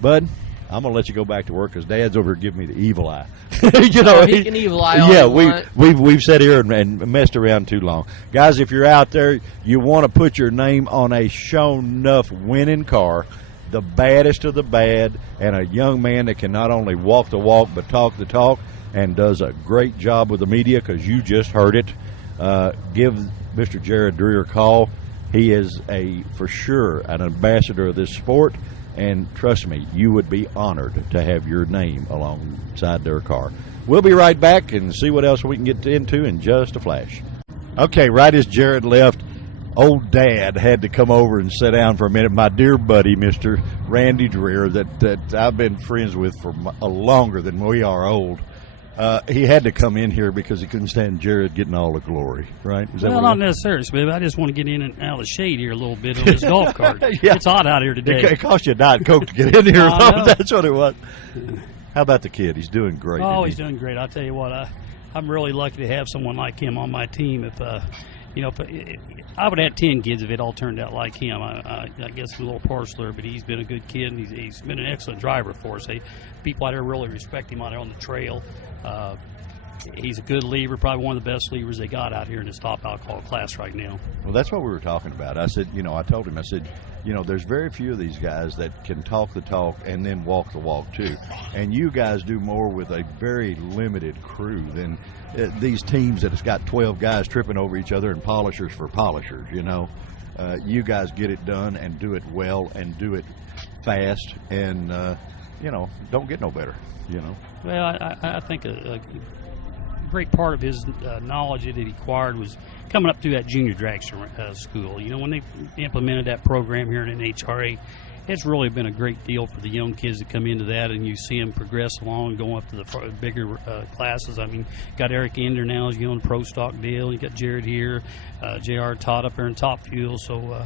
Bud, I'm going to let you go back to work because Dad's over here giving me the evil eye. He can evil eye all we've sat here and messed around too long. Guys, if you're out there, you want to put your name on a shown enough winning car, the baddest of the bad, and a young man that can not only walk the walk but talk the talk and does a great job with the media because you just heard it, give Mr. Jared Dreher a call. He is for sure an ambassador of this sport, and trust me, you would be honored to have your name alongside their car. We'll be right back and see what else we can get into in just a flash. Okay, right as Jared left, old Dad had to come over and sit down for a minute. My dear buddy, Mr. Randy Dreher, that I've been friends with for longer than we are old. He had to come in here because he couldn't stand Jared getting all the glory, right? Well, not necessarily, Smith. I just want to get in and out of the shade here a little bit on this golf cart. Yeah. It's hot out here today. It cost you a Diet Coke to get in here. That's what it was. How about the kid? He's doing great. Oh, he's doing great. I'll tell you what, I'm really lucky to have someone like him on my team. If I would have had 10 kids if it all turned out like him. I guess I'm a little partial there, but he's been a good kid, and he's been an excellent driver for us. People out there really respect him out there on the trail. He's a good lever, probably one of the best levers they got out here in this top alcohol class right now. Well, that's what we were talking about. I said, I told him, there's very few of these guys that can talk the talk and then walk the walk too. And you guys do more with a very limited crew than these teams that has got 12 guys tripping over each other and polishers for polishers, You guys get it done and do it well and do it fast and, don't get no better, Well, I think a great part of his knowledge that he acquired was coming up through that junior dragster school. When they implemented that program here in NHRA, it's really been a great deal for the young kids that come into that, and you see them progress along, going up to the bigger classes. I mean, got Eric Ender now is in pro stock deal. You got Jared here, J.R. Todd up there in Top Fuel. So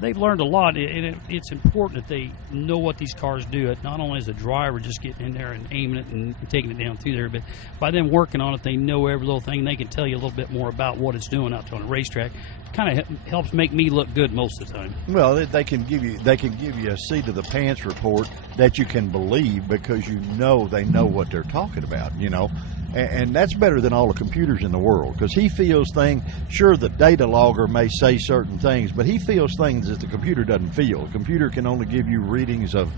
they've learned a lot. It's important that they know what these cars do. It not only as a driver just getting in there and aiming it and taking it down through there, but by them working on it, they know every little thing. They can tell you a little bit more about what it's doing out there on the racetrack. Kind of helps make me look good most of the time. Well, they can give you a seat of the pants report that you can believe because you know they know what they're talking about, you know. And that's better than all the computers in the world, because he feels things. Sure, the data logger may say certain things, but he feels things that the computer doesn't feel. The computer can only give you readings of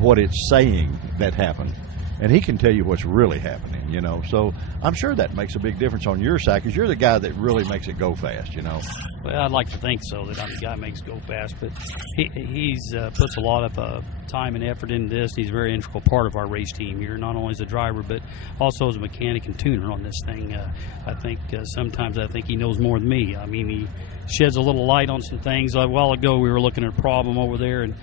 what it's saying that happened, and he can tell you what's really happening, you know. So I'm sure that makes a big difference on your side, because you're the guy that really makes it go fast, you know. Well, I'd like to think so, that I'm the guy who makes it go fast, but he's puts a lot of time and effort into this. He's a very integral part of our race team here, not only as a driver, but also as a mechanic and tuner on this thing. I think sometimes I think he knows more than me. I mean, he sheds a little light on some things. A while ago, we were looking at a problem over there, and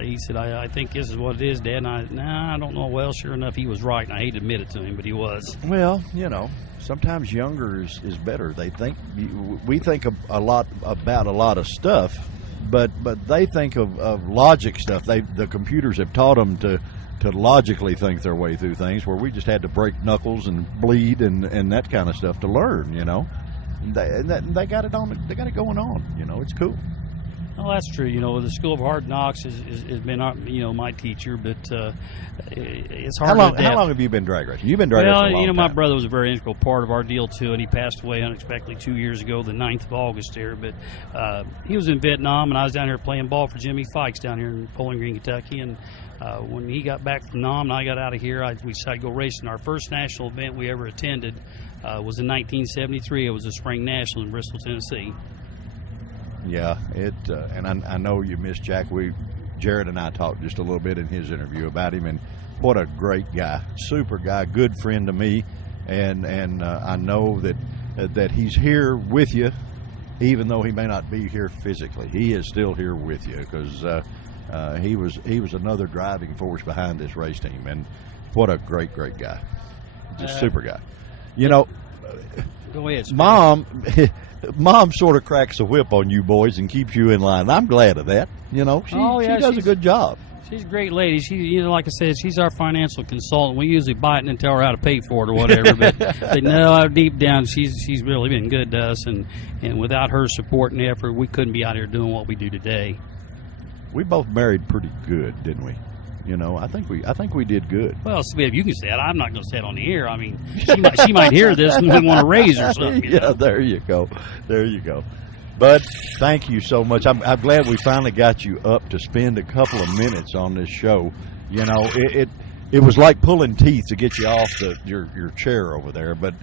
he said, I think this is what it is, Dad. And I don't know. Well, sure enough, he was right, and I hate to admit it to him, but he was. Well, you know, sometimes younger is better. We think a lot about a lot of stuff, but they think of logic stuff. The computers have taught them to logically think their way through things, where we just had to break knuckles and bleed and that kind of stuff to learn, you know. They got it on. They got it going on. You know, it's cool. Well, that's true. You know, the School of Hard Knocks has been, my teacher, but it's hard to adapt. How long have you been drag racing? You've been drag racing a long time. My brother was a very integral part of our deal, too, and he passed away unexpectedly 2 years ago, the 9th of August there. But he was in Vietnam, and I was down here playing ball for Jimmy Fikes down here in Bowling Green, Kentucky. And when he got back from Nam and I got out of here, we decided to go racing. Our first national event we ever attended was in 1973. It was the Spring National in Bristol, Tennessee. Yeah, and I know you missed Jack. Jared and I talked just a little bit in his interview about him, and what a great guy, super guy, good friend to me, and I know that he's here with you, even though he may not be here physically. He is still here with you, because he was another driving force behind this race team, and what a great guy, just super guy. You know, go ahead, Mom sort of cracks a whip on you boys and keeps you in line. I'm glad of that. You know, she does a good job. She's a great lady. She, like I said, she's our financial consultant. We usually bite it and tell her how to pay for it or whatever. but no, deep down, she's really been good to us. And without her support and effort, we couldn't be out here doing what we do today. We both married pretty good, didn't we? You know, I think we did good. Well, Smith, you can say it. I'm not going to say it on the air. I mean, she might hear this and we want to raise her or something. Yeah, there you go. But thank you so much. I'm glad we finally got you up to spend a couple of minutes on this show. You know, it was like pulling teeth to get you off your chair over there, but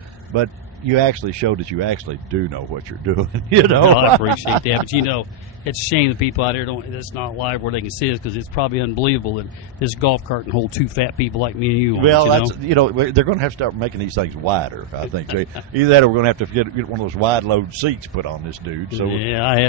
you actually showed that you actually do know what you're doing. You know, well, I appreciate that. But you know, it's a shame that people out here that's not live where they can see us, because it's probably unbelievable that this golf cart can hold two fat people like me and you. Well, they're going to have to start making these things wider. I think either that or we're going to have to get one of those wide load seats put on this dude. So yeah, I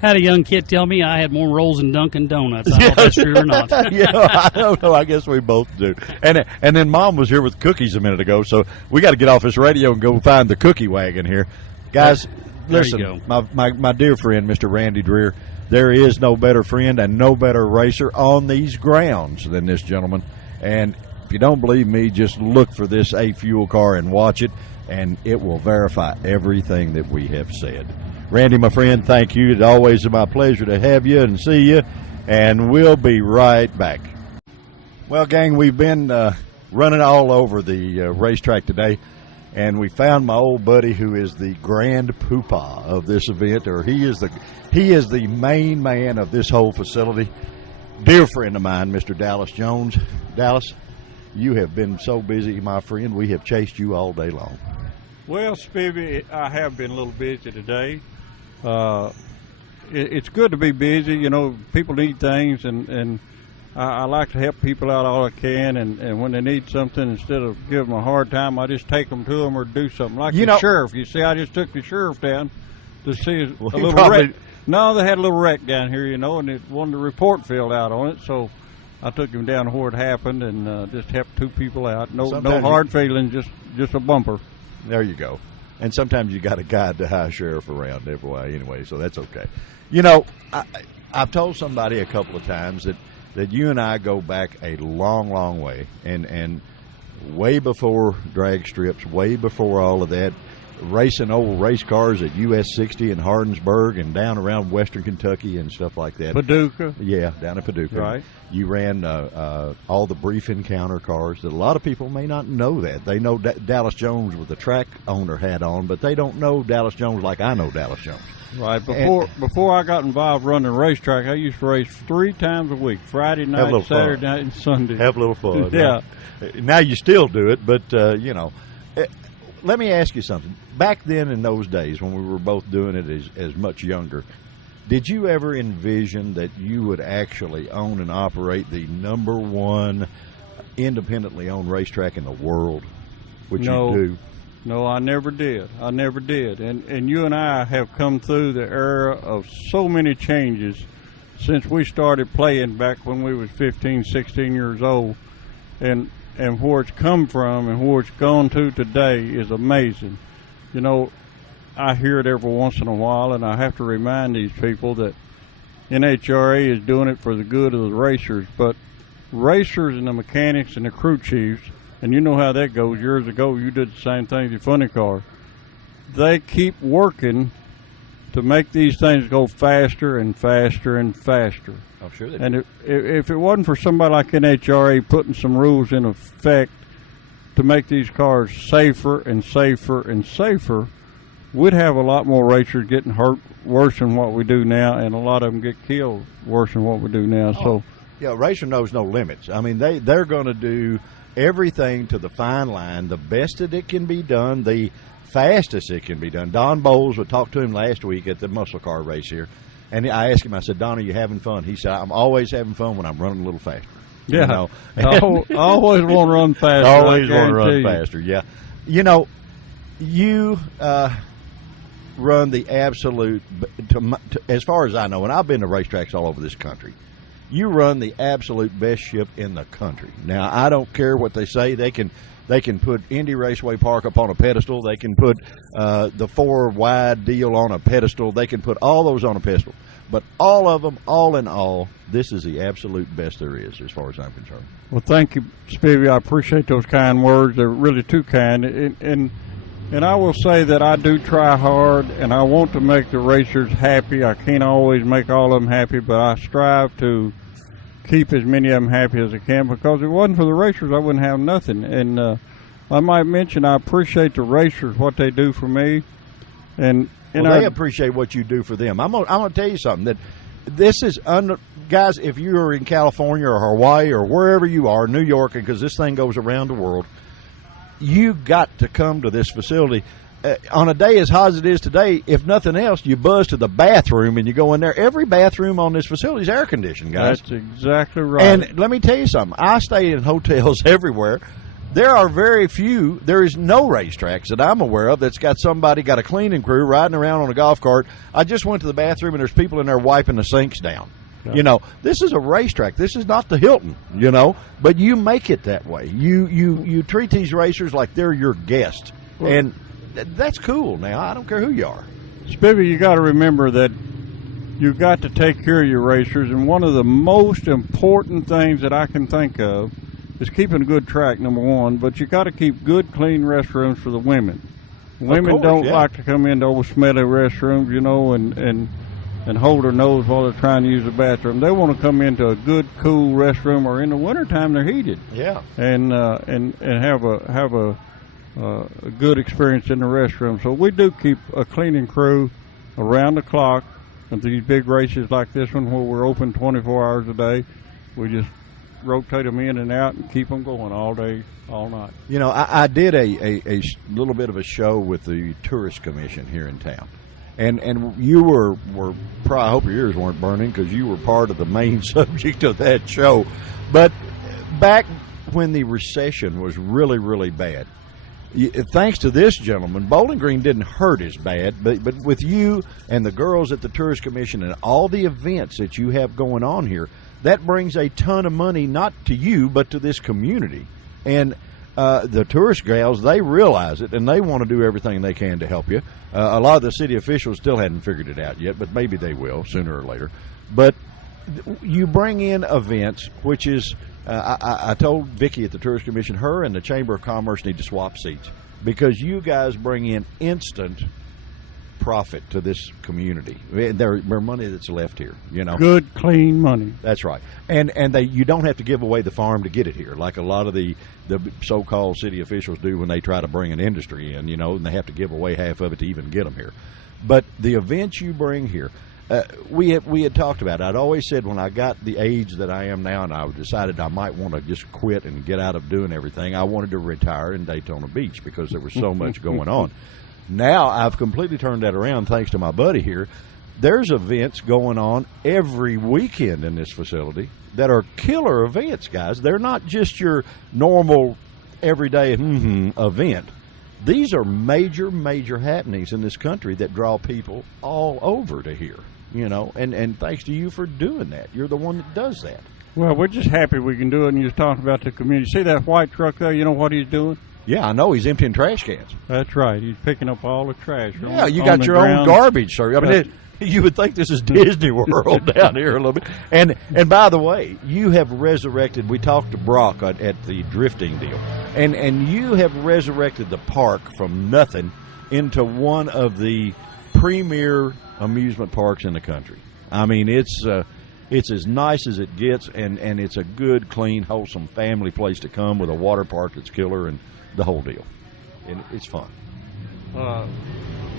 had a young kid tell me I had more rolls than Dunkin' Donuts. I don't know if that's true or not. Yeah, I don't know. I guess we both do. And then Mom was here with cookies a minute ago, so we got to get off this radio and go find the cookie wagon here, guys. Listen, my dear friend, Mr. Randy Dreer, there is no better friend and no better racer on these grounds than this gentleman. And if you don't believe me, just look for this A-Fuel car and watch it, and it will verify everything that we have said. Randy, my friend, thank you. It's always my pleasure to have you and see you, and we'll be right back. Well, gang, we've been running all over the racetrack today, and we found my old buddy who is the grand poobah of this event, or he is the main man of this whole facility. Dear friend of mine, Mr. Dallas Jones. Dallas, you have been so busy, my friend. We have chased you all day long. Well, Spivey, I have been a little busy today. It's good to be busy. You know, people need things, and I like to help people out all I can, and when they need something, instead of giving them a hard time, I just take them to them or do something. Like the sheriff. You see, I just took the sheriff down to see a little wreck. No, they had a little wreck down here, you know, and it wanted a report filled out on it, so I took him down to where it happened and just helped two people out. No hard feelings, just a bumper. There you go. And sometimes you got to guide the high sheriff around every way anyway, so that's okay. You know, I've told somebody a couple of times that you and I go back a long, long way, and way before drag strips, way before all of that, racing old race cars at US 60 in Hardinsburg and down around Western Kentucky and stuff like that. Paducah. Yeah, down at Paducah. Right. You ran all the brief encounter cars. That a lot of people may not know that. They know Dallas Jones with the track owner hat on, but they don't know Dallas Jones like I know Dallas Jones. Right. Before I got involved running a racetrack, I used to race 3 times a week: Friday night, Saturday night, and Sunday. Have a little fun. Yeah. Now you still do it, but you know. Let me ask you something. Back then in those days when we were both doing it as much younger, did you ever envision that you would actually own and operate the #1 independently owned racetrack in the world? Which No. you do? No, I never did. I never did. And you and I have come through the era of so many changes since we started playing back when we was 15, 16 years old. And where it's come from and where it's gone to today is amazing. You know, I hear it every once in a while, and I have to remind these people that NHRA is doing it for the good of the racers, but racers and the mechanics and the crew chiefs, and you know how that goes. Years ago, you did the same thing with your funny car. They keep working to make these things go faster and faster and faster. I'm sure they do. And if it wasn't for somebody like NHRA putting some rules in effect to make these cars safer and safer and safer, we'd have a lot more racers getting hurt worse than what we do now, and a lot of them get killed worse than what we do now. So, yeah, racer knows no limits. I mean, they're going to do everything to the fine line, the best that it can be done, the fastest it can be done. Don Bowles, we talked to him last week at the muscle car race here, and I asked him, I said, Don, are you having fun? He said, I'm always having fun when I'm running a little faster. yeah, You know? I always want to run faster. Always I want to run guarantee you. faster, yeah. You know, you run the absolute, as far as I know, and I've been to racetracks all over this country, you run the absolute best ship in the country. Now, I don't care what they say. They can put Indy Raceway Park up on a pedestal. They can put the 4-wide deal on a pedestal. They can put all those on a pedestal. But all of them, all in all, this is the absolute best there is, as far as I'm concerned. Well, thank you, Spivey. I appreciate those kind words. They're really too kind. And I will say that I do try hard, and I want to make the racers happy. I can't always make all of them happy, but I strive to keep as many of them happy as I can, because if it wasn't for the racers, I wouldn't have nothing. And I might mention I appreciate the racers, what they do for me. And they appreciate what you do for them. I'm gonna tell you something, that this is guys, if you are in California or Hawaii or wherever you are, New York, because this thing goes around the world, you got to come to this facility. On a day as hot as it is today, if nothing else, you buzz to the bathroom and you go in there. Every bathroom on this facility is air conditioned, guys. That's exactly right. And let me tell you something. I stay in hotels everywhere. There are very few. There is no racetracks that I'm aware of that's got a cleaning crew riding around on a golf cart. I just went to the bathroom and there's people in there wiping the sinks down. Yeah. You know, this is a racetrack. This is not the Hilton, you know, but you make it that way. You treat these racers like they're your guest. Well, and that's cool. Now, I don't care who you are. Spivey, you got to remember that you've got to take care of your racers, and one of the most important things that I can think of is keeping a good track, number one, but you got to keep good, clean restrooms for the women. Women don't like to come into old smelly restrooms, you know, and hold their nose while they're trying to use the bathroom. They want to come into a good, cool restroom, or in the wintertime they're heated. Yeah. And have a good experience in the restroom. So we do keep a cleaning crew around the clock. At these big races like this one, where we're open 24 hours a day, we just rotate them in and out and keep them going all day, all night. You know, I did a little bit of a show with the Tourist Commission here in town. And you were probably, I hope your ears weren't burning, because you were part of the main subject of that show. But back when the recession was really, really bad, thanks to this gentleman, Bowling Green didn't hurt as bad, but with you and the girls at the Tourist Commission and all the events that you have going on here, that brings a ton of money, not to you, but to this community. And the tourist gals, they realize it, and they want to do everything they can to help you. A lot of the city officials still hadn't figured it out yet, but maybe they will sooner or later. But you bring in events, which is, I told Vicki at the Tourist Commission, her and the Chamber of Commerce need to swap seats. because you guys bring in instant profit to this community. There money that's left here, you know. Good, clean money. That's right. And you don't have to give away the farm to get it here, like a lot of the so-called city officials do when they try to bring an industry in, you know, and they have to give away half of it to even get them here. But the events you bring here, we had talked about it. I'd always said when I got the age that I am now and I decided I might want to just quit and get out of doing everything, I wanted to retire in Daytona Beach because there was so much going on. Now I've completely turned that around thanks to my buddy here. There's events going on every weekend in this facility that are killer events, guys. They're not just your normal everyday event. These are major, major happenings in this country that draw people all over to here, you know, and thanks to you for doing that. You're the one that does that. Well, we're just happy we can do it, and you're talking about the community. See that white truck there? You know what he's doing? Yeah, I know. He's emptying trash cans. That's right. He's picking up all the trash. Yeah, you got your own garbage, sir. I mean, you would think this is Disney World down here a little bit. And by the way, you have resurrected. We talked to Brock at the drifting deal, and you have resurrected the park from nothing into one of the premier amusement parks in the country. I mean, it's as nice as it gets, and it's a good, clean, wholesome family place to come with a water park that's killer and the whole deal. And it's fun.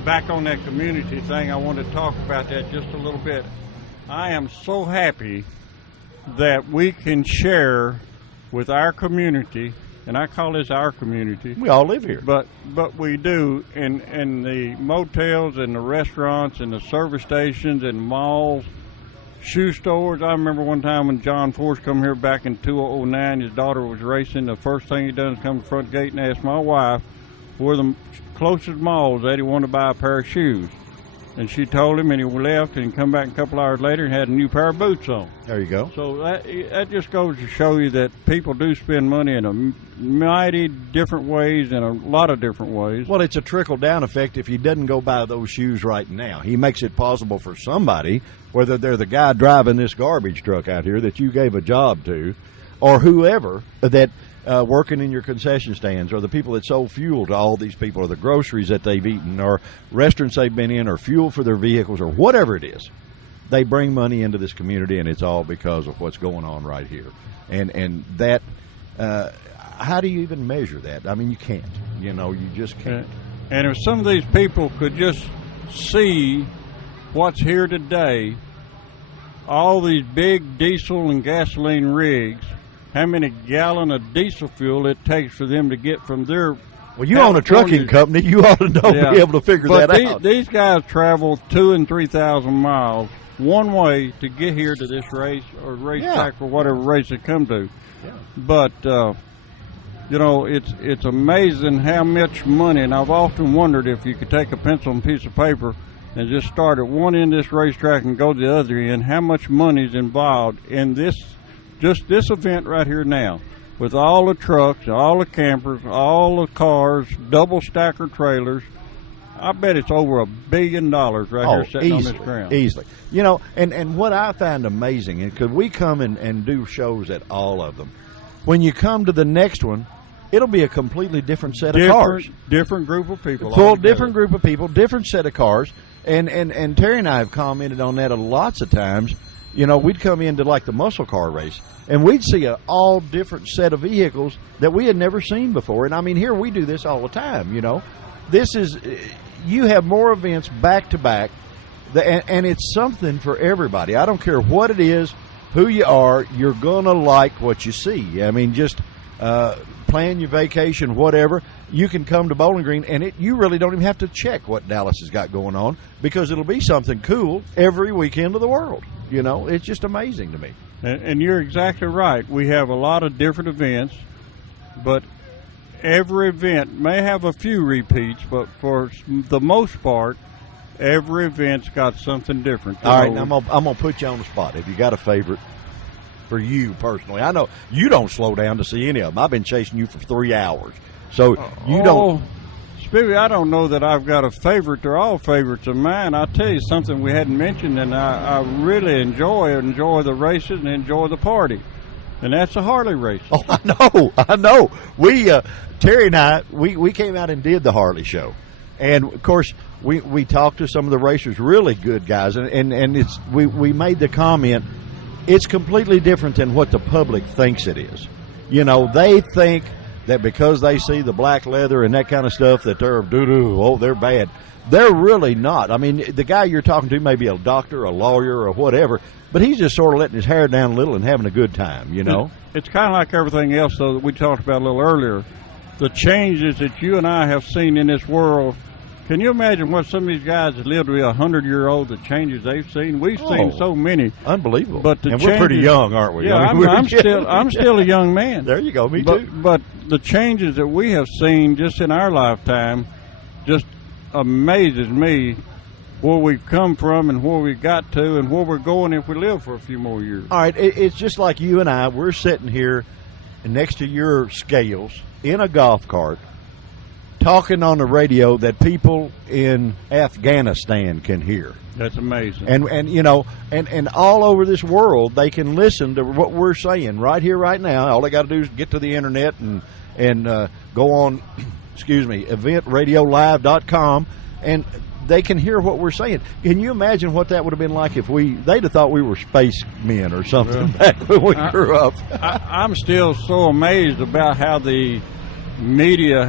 Back on that community thing, I want to talk about that just a little bit. I am so happy that we can share with our community, and I call this our community. We all live here. But we do, in the motels and the restaurants and the service stations and malls, shoe stores. I remember one time when John Force come here back in 2009, his daughter was racing. The first thing he done is come to the front gate and ask my wife where the closest malls that he wanted to buy a pair of shoes. And she told him, and he left, and he come back a couple hours later and had a new pair of boots on. There you go. So that just goes to show you that people do spend money in a mighty different ways, in a lot of different ways. Well, it's a trickle-down effect if he doesn't go buy those shoes right now. He makes it possible for somebody, whether they're the guy driving this garbage truck out here that you gave a job to, or whoever that working in your concession stands, or the people that sold fuel to all these people, or the groceries that they've eaten, or restaurants they've been in, or fuel for their vehicles, or whatever it is. They bring money into this community, and it's all because of what's going on right here. And that, how do you even measure that? I mean, you can't. You know, you just can't. And if some of these people could just see what's here today, all these big diesel and gasoline rigs, how many gallon of diesel fuel it takes for them to get from their... Well, you own a trucking company. You ought to know, be able to figure that out. These guys travel 2,000 and 3,000 miles one way to get here to this race or racetrack for whatever race they come to. Yeah. But, you know, it's amazing how much money, and I've often wondered if you could take a pencil and piece of paper and just start at one end of this racetrack and go to the other end, how much money is involved in this, just this event right here now, with all the trucks, all the campers, all the cars, double stacker trailers. I bet it's over $1 billion here sitting on this ground. Easily. You know, and what I find amazing, and because we come and do shows at all of them, when you come to the next one, it'll be a completely different set of cars. Different group of people. Full different group of people, different set of cars. And Terry and I have commented on that lots of times. You know, we'd come into like the muscle car race, and we'd see an all different set of vehicles that we had never seen before. And I mean, here we do this all the time, you know. This is, you have more events back to back, and it's something for everybody. I don't care what it is, who you are, you're going to like what you see. I mean, just plan your vacation, whatever. You can come to Bowling Green, and you really don't even have to check what Dallas has got going on, because it'll be something cool every weekend of the world. You know, it's just amazing to me. And you're exactly right. We have a lot of different events, but every event may have a few repeats, but for the most part, every event's got something different. All right, now I'm gonna put you on the spot. Have you got a favorite for you personally? I know you don't slow down to see any of them. I've been chasing you for 3 hours, so you don't. Spivvy, I don't know that I've got a favorite. They're all favorites of mine. I'll tell you something we hadn't mentioned, and I really enjoy the races and enjoy the party. and that's a Harley race. Oh, I know. We Terry and I we came out and did the Harley show, and of course we talked to some of the racers, really good guys, and it's we made the comment, it's completely different than what the public thinks it is. You know, they think that because they see the black leather and that kind of stuff that they're doo-doo, oh, they're bad. They're really not. I mean, the guy you're talking to may be a doctor, a lawyer, or whatever, but he's just sort of letting his hair down a little and having a good time, you know? It's kind of like everything else, though, that we talked about a little earlier. The changes that you and I have seen in this world, can you imagine what some of these guys that live to be 100-year-old, the changes they've seen? We've seen so many. Unbelievable. But the and changes, we're pretty young, aren't we? Yeah, I mean, I'm still a young man. There you go, me too. But the changes that we have seen just in our lifetime just amazes me, where we've come from and where we got to and where we're going if we live for a few more years. All right, it's just like you and I, we're sitting here next to your scales in a golf cart talking on the radio that people in Afghanistan can hear. That's amazing. And you know, and all over this world they can listen to what we're saying right here, right now. All they got to do is get to the internet and go on, eventradiolive.com, and they can hear what we're saying. Can you imagine what that would have been like if they'd have thought we were spacemen or something back when we grew up? I'm still so amazed about how the media,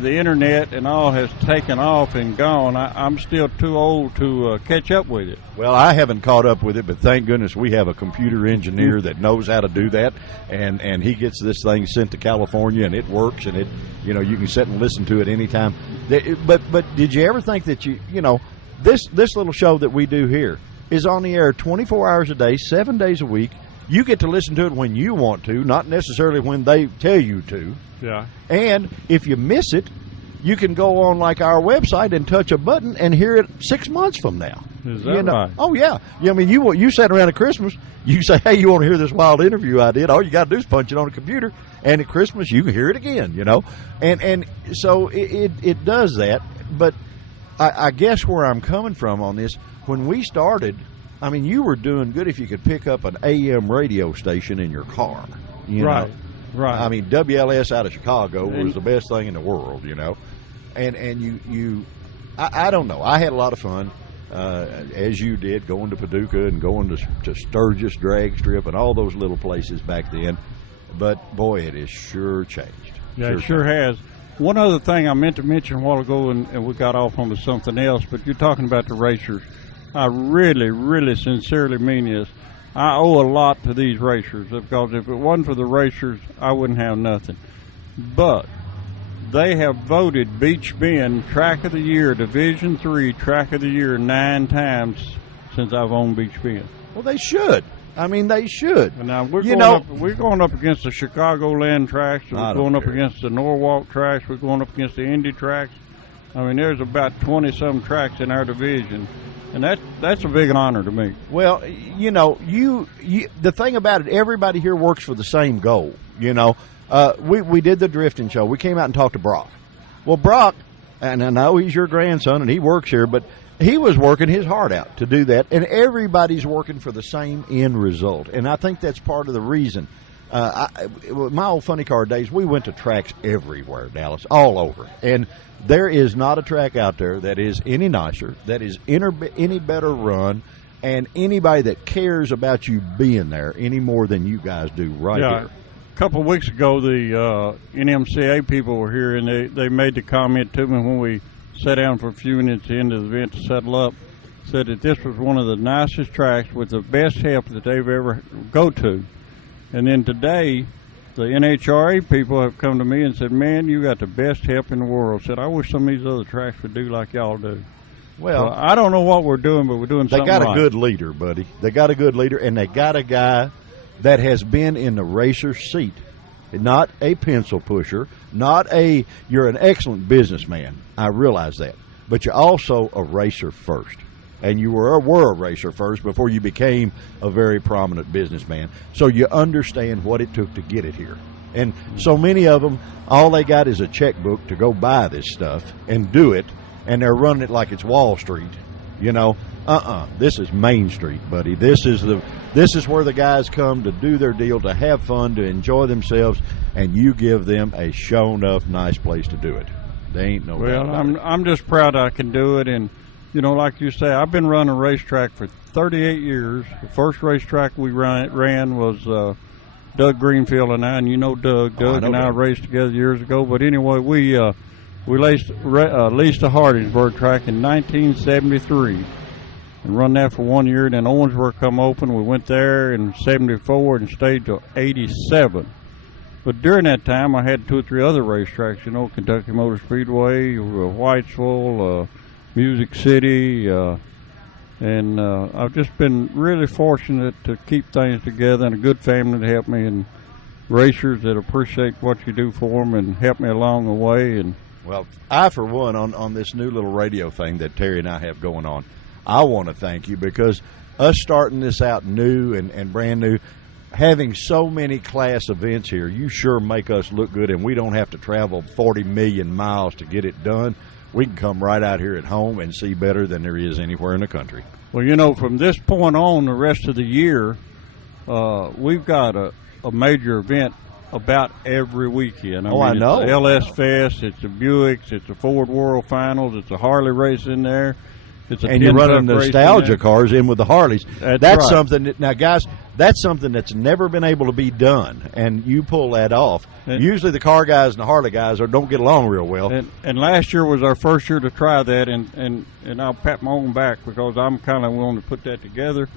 the internet and all has taken off and gone. I'm still too old to catch up with it. Well, I haven't caught up with it, but thank goodness we have a computer engineer that knows how to do that, and he gets this thing sent to California, and it works, and you can sit and listen to it anytime. But did you ever think that this little show that we do here is on the air 24 hours a day, 7 days a week? You get to listen to it when you want to, not necessarily when they tell you to. Yeah. And if you miss it, you can go on like our website and touch a button and hear it 6 months from now. Is that right? Oh yeah. I mean, you sat around at Christmas. You say, "Hey, you want to hear this wild interview I did?" All you got to do is punch it on a computer, and at Christmas you can hear it again. And so it does that. But I guess where I'm coming from on this, when we started, I mean, you were doing good if you could pick up an AM radio station in your car. Right. Right. I mean, WLS out of Chicago was the best thing in the world, And I don't know. I had a lot of fun, as you did, going to Paducah and going to Sturgis Drag Strip and all those little places back then. But, boy, it has sure changed. Yeah, it sure has. One other thing I meant to mention a while ago, and we got off onto something else, but you're talking about the racers. I really, really sincerely mean this. I owe a lot to these racers, because if it wasn't for the racers, I wouldn't have nothing. But they have voted Beach Bend Track of the Year, Division III Track of the Year 9 times since I've owned Beach Bend. Well, they should. I mean, they should. And now we're going up against the Chicagoland tracks. We're going up against the Norwalk tracks. We're going up against the Indy tracks. I mean, there's about 20-some tracks in our division. And that's a big honor to me. Well, the thing about it, everybody here works for the same goal. We did the drifting show. We came out and talked to Brock. Well, Brock, and I know he's your grandson and he works here, but he was working his heart out to do that, and everybody's working for the same end result. And I think that's part of the reason. My old funny car days, we went to tracks everywhere, Dallas, all over. And there is not a track out there that is any nicer, that is any better run, and anybody that cares about you being there any more than you guys do here. A couple of weeks ago, the NMCA people were here, and they made the comment to me when we sat down for a few minutes at the end of the event to settle up, said that this was one of the nicest tracks with the best help that they've ever go to. And then today, the NHRA people have come to me and said, "Man, you got the best help in the world." Said, "I wish some of these other tracks would do like y'all do." Well, so I don't know what we're doing, but we're doing something right. They got a good leader, buddy. They got a good leader, and they got a guy that has been in the racer's seat. Not a pencil pusher, you're an excellent businessman. I realize that. But you're also a racer first. And you were a racer first before you became a very prominent businessman. So you understand what it took to get it here. And so many of them, all they got is a checkbook to go buy this stuff and do it, and they're running it like it's Wall Street, This is Main Street, buddy. This is where the guys come to do their deal, to have fun, to enjoy themselves, and you give them a show enough nice place to do it. They ain't no. Well, I'm just proud I can do it, and like you say, I've been running a racetrack for 38 years. The first racetrack we ran was Doug Greenfield and I, and Doug. Doug and I raced together years ago. But anyway, we leased the Hardingsburg track in 1973 and run that for 1 year. Then Owensboro come open. We went there in 74 and stayed till 87. But during that time, I had 2 or 3 other racetracks, Kentucky Motor Speedway, Whitesville, Music City, and I've just been really fortunate to keep things together, and a good family to help me, and racers that appreciate what you do for them and help me along the way. And well, I, for one, on this new little radio thing that Terry and I have going on, I want to thank you, because us starting this out new and brand new, having so many class events here, you sure make us look good, and we don't have to travel 40 million miles to get it done. We can come right out here at home and see better than there is anywhere in the country. Well, from this point on, the rest of the year, we've got a major event about every weekend. I know. It's the LS Fest, it's the Buicks, it's the Ford World Finals, it's a Harley race in there. And you're running nostalgia cars in with the Harleys. That's right. Something now, guys. That's something that's never been able to be done, and you pull that off. Usually, the car guys and the Harley guys don't get along real well. And last year was our first year to try that, and I'll pat my own back, because I'm kind of willing to put that together.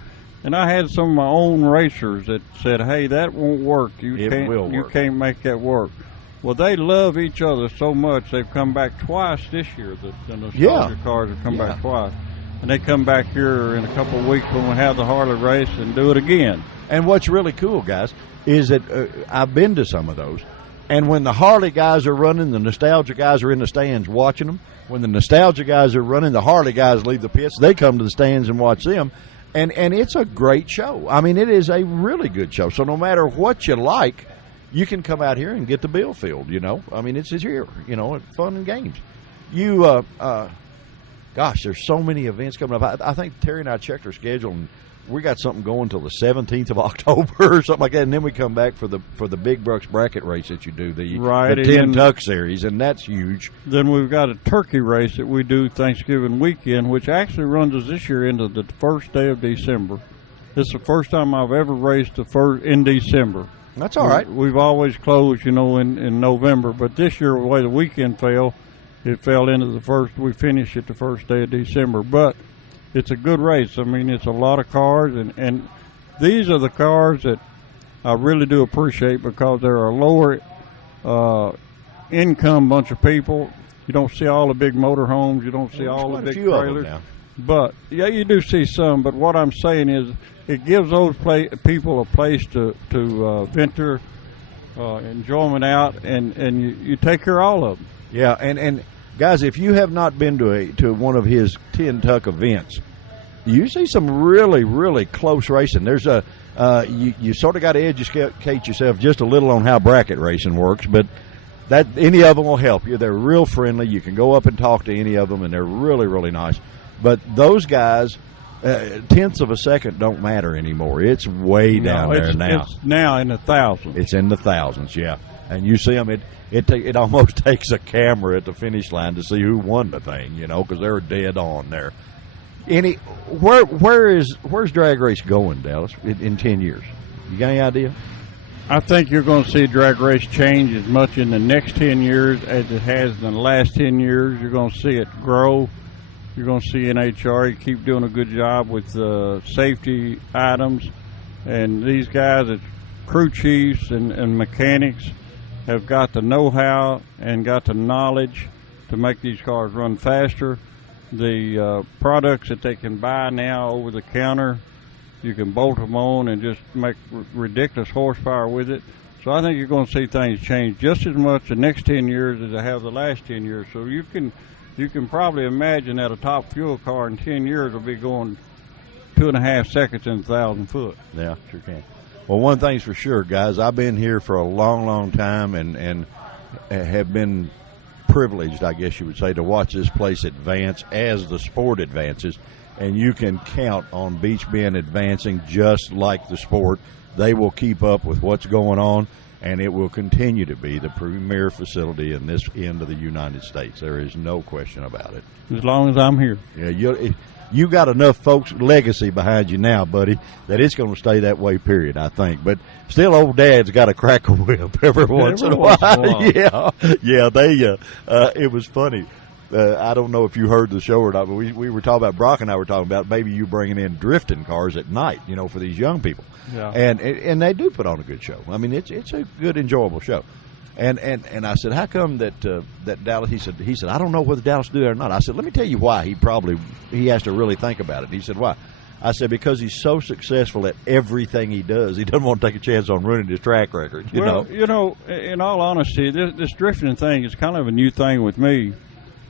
And I had some of my own racers that said, "Hey, that won't work. You can't make that work." Well, they love each other so much, they've come back twice this year. The nostalgia cars have come back twice. And they come back here in a couple of weeks when we have the Harley race and do it again. And what's really cool, guys, is that I've been to some of those. And when the Harley guys are running, the nostalgia guys are in the stands watching them. When the nostalgia guys are running, the Harley guys leave the pits. They come to the stands and watch them. And it's a great show. I mean, it is a really good show. So no matter what you like, you can come out here and get the bill filled, I mean, it's here, fun and games. Gosh, there's so many events coming up. I think Terry and I checked our schedule, and we got something going till the 17th of October or something like that, and then we come back for the Big Bucks bracket race that you do, the 10 Tuck Series, and that's huge. Then we've got a turkey race that we do Thanksgiving weekend, which actually runs us this year into the first day of December. This is the first time I've ever raced in December. That's all right. We've always closed, in November, but this year, the way the weekend fell, it fell into we finished it the first day of December. But it's a good race. I mean, it's a lot of cars, and these are the cars that I really do appreciate, because they're a lower income bunch of people. You don't see all the big motorhomes. You don't see all the big trailers. But, yeah, you do see some. But what I'm saying is, it gives those people a place to vent their enjoyment out, and you take care of all of them. Yeah, and guys, if you have not been to one of his 10 Tuck events, you see some really, really close racing. There's you sort of got to educate yourself just a little on how bracket racing works, but that any of them will help you. They're real friendly. You can go up and talk to any of them, and they're really, really nice. But those guys, tenths of a second don't matter anymore. It's way down there now. It's now in the thousands. It's in the thousands, yeah. And you see them, it almost takes a camera at the finish line to see who won the thing, because they're dead on there. Where's drag race going, Dallas, in 10 years? You got any idea? I think you're going to see drag race change as much in the next 10 years as it has in the last 10 years. You're going to see it grow. You're going to see NHRA keep doing a good job with safety items. And these guys, crew chiefs and mechanics, have got the know-how and got the knowledge to make these cars run faster. The products that they can buy now over the counter, you can bolt them on and just make ridiculous horsepower with it. So I think you're going to see things change just as much the next 10 years as they have the last 10 years. So you can probably imagine that a top fuel car in 10 years will be going 2.5 seconds in 1,000 foot. Yeah, sure can. Well, one thing's for sure, guys. I've been here for a long, long time and have been privileged, I guess you would say, to watch this place advance as the sport advances. And you can count on Beach Bend advancing just like the sport. They will keep up with what's going on, and it will continue to be the premier facility in this end of the United States. There is no question about it. As long as I'm here. Yeah, you got enough folks' legacy behind you now, buddy, that it's going to stay that way, period, I think. But still, old Dad's got to crack a whip every once in a while. Yeah, it was funny. I don't know if you heard the show or not, but we were talking about, Brock and I were talking about maybe you bringing in drifting cars at night, for these young people. Yeah. And they do put on a good show. I mean, it's a good, enjoyable show. And I said, how come that Dallas? He said, I don't know whether Dallas do that or not. I said, let me tell you why. He has to really think about it. He said, why? I said, because he's so successful at everything he does, he doesn't want to take a chance on ruining his track record. You know, in all honesty, this drifting thing is kind of a new thing with me,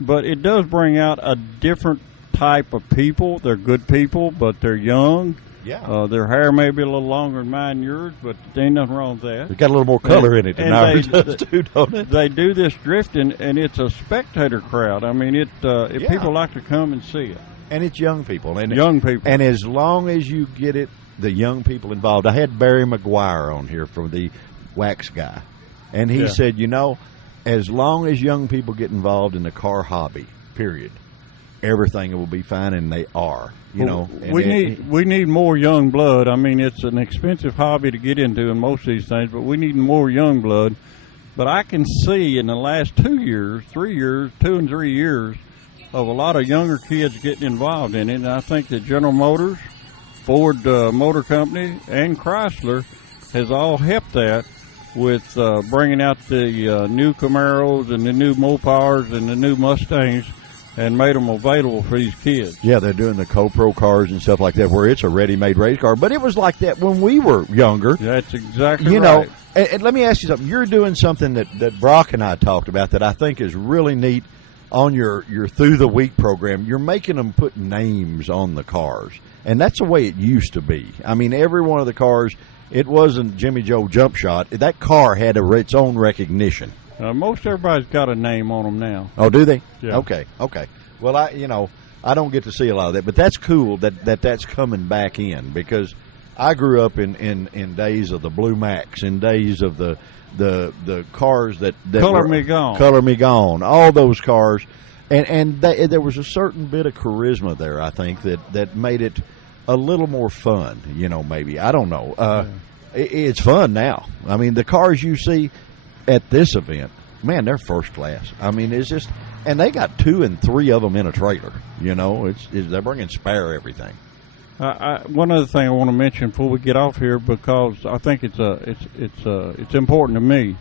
but it does bring out a different type of people. They're good people, but they're young. Yeah. Their hair may be a little longer than mine and yours, but there ain't nothing wrong with that. They got a little more color in it than ours does too, don't it? They do this drifting, and it's a spectator crowd. I mean, people like to come and see it. And it's young people. And And as long as you get the young people involved. I had Barry McGuire on here from the Wax Guy, and he said, as long as young people get involved in the car hobby, period, everything will be fine, and they are. We need more young blood. I mean, it's an expensive hobby to get into in most of these things, but we need more young blood. But I can see in the last 2 and 3 years of a lot of younger kids getting involved in it. And I think that General Motors, Ford Motor Company, and Chrysler has all helped that with bringing out the new Camaros and the new Mopars and the new Mustangs, and made them available for these kids. Yeah, they're doing the Co-Pro cars and stuff like that, where it's a ready-made race car. But it was like that when we were younger. That's exactly right. And let me ask you something. You're doing something that Brock and I talked about that I think is really neat on your Through the Week program. You're making them put names on the cars. And that's the way it used to be. I mean, every one of the cars, it wasn't Jimmy Joe Jump Shot. That car had its own recognition. Most everybody's got a name on them now. Oh, do they? Yeah. Okay. Well, I don't get to see a lot of that, but that's cool that's coming back in, because I grew up in days of the Blue Max, in days of the cars that Color Me Gone. Color Me Gone, all those cars, and there was a certain bit of charisma there, I think, that made it a little more fun. Maybe, I don't know. It's fun now. I mean, the cars you see at this event, man, they're first class. I mean, it's just, and they got 2 and 3 of them in a trailer. They're bringing spare everything. One other thing I want to mention before we get off here, because I think it's important to me.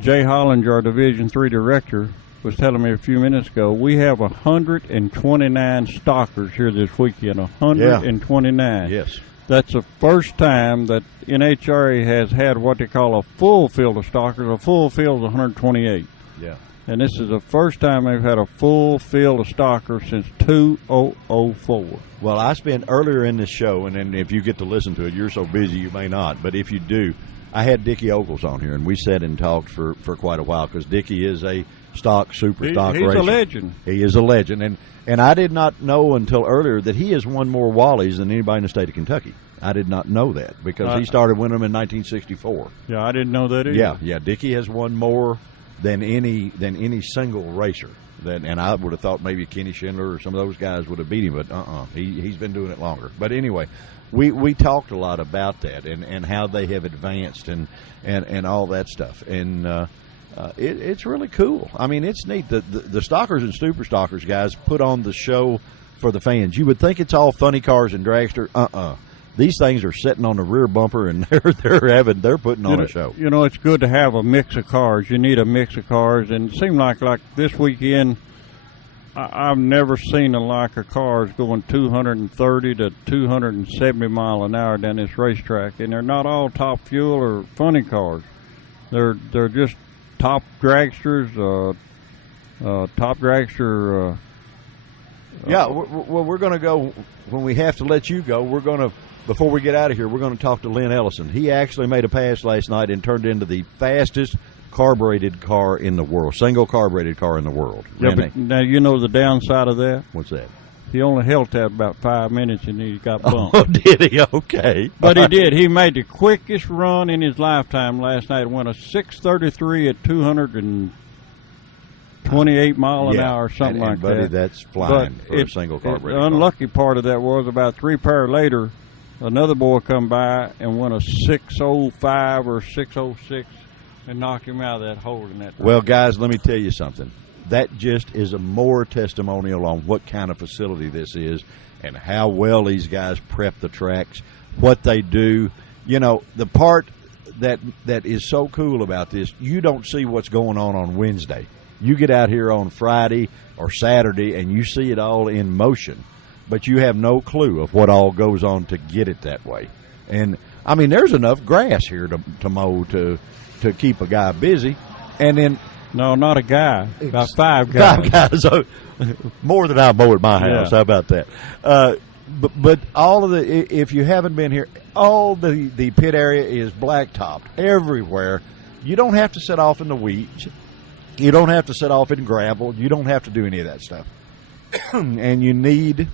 Jay Hollinger, our Division 3 director, was telling me a few minutes ago, we have 129 stockers here this weekend. 129. Yes. That's the first time that NHRA has had what they call a full field of stockers. A full field is 128. Yeah. And this is the first time they've had a full field of stockers since 2004. Well, I spent earlier in this show, and then if you get to listen to it, you're so busy you may not. But if you do, I had Dickie Ogles on here, and we sat and talked for quite a while, because Dickie is a super stock racer. He's a legend. He is a legend. And I did not know until earlier that he has won more Wallies than anybody in the state of Kentucky. I did not know that, because he started winning them in 1964. Yeah, I didn't know that either. Yeah. Dickie has won more than any single racer. And I would have thought maybe Kenny Schindler or some of those guys would have beat him, but he's been doing it longer. But anyway, we talked a lot about that and how they have advanced and all that stuff. And it's really cool. I mean, it's neat. The Stockers and Super Stockers guys put on the show for the fans. You would think it's all funny cars and dragster. These things are sitting on the rear bumper, and they're putting on a show. It's good to have a mix of cars. You need a mix of cars, and it seemed like this weekend, I've never seen a cars going 230 to 270 mile an hour down this racetrack, and they're not all top fuel or funny cars. They're just top dragsters, top dragster. Well, we're going to go, when we have to let you go, we're going to before we get out of here, we're going to talk to Lynn Ellison. He actually made a pass last night and turned into the fastest carbureted car in the world, single carbureted car in the world. Yeah, but now you know the downside of that? What's that? He only held that about 5 minutes and he got bumped. Oh, did he? Okay. But he did. He made the quickest run in his lifetime last night. Went a 6:33 at 228 mile an hour or something like buddy, that. That's flying for a single carbureted car. The unlucky part of that was about 3 pair later, another boy come by and went a 6:05 or 6:06 and knocked him out of that hole in that. Well, guys, let me tell you something. That just is a more testimonial on what kind of facility this is and how well these guys prep the tracks, what they do. You know, the part that is so cool about this, you don't see what's going on Wednesday. You get out here on Friday or Saturday and you see it all in motion, but you have no clue of what all goes on to get it that way. And, I mean, there's enough grass here to mow to keep a guy busy. And then... No, not a guy. About 5 guys. 5 guys. More than I mow at my house. Yeah. How about that? But all of if you haven't been here, all the pit area is blacktopped everywhere. You don't have to set off in the weeds. You don't have to set off in gravel. You don't have to do any of that stuff. And you need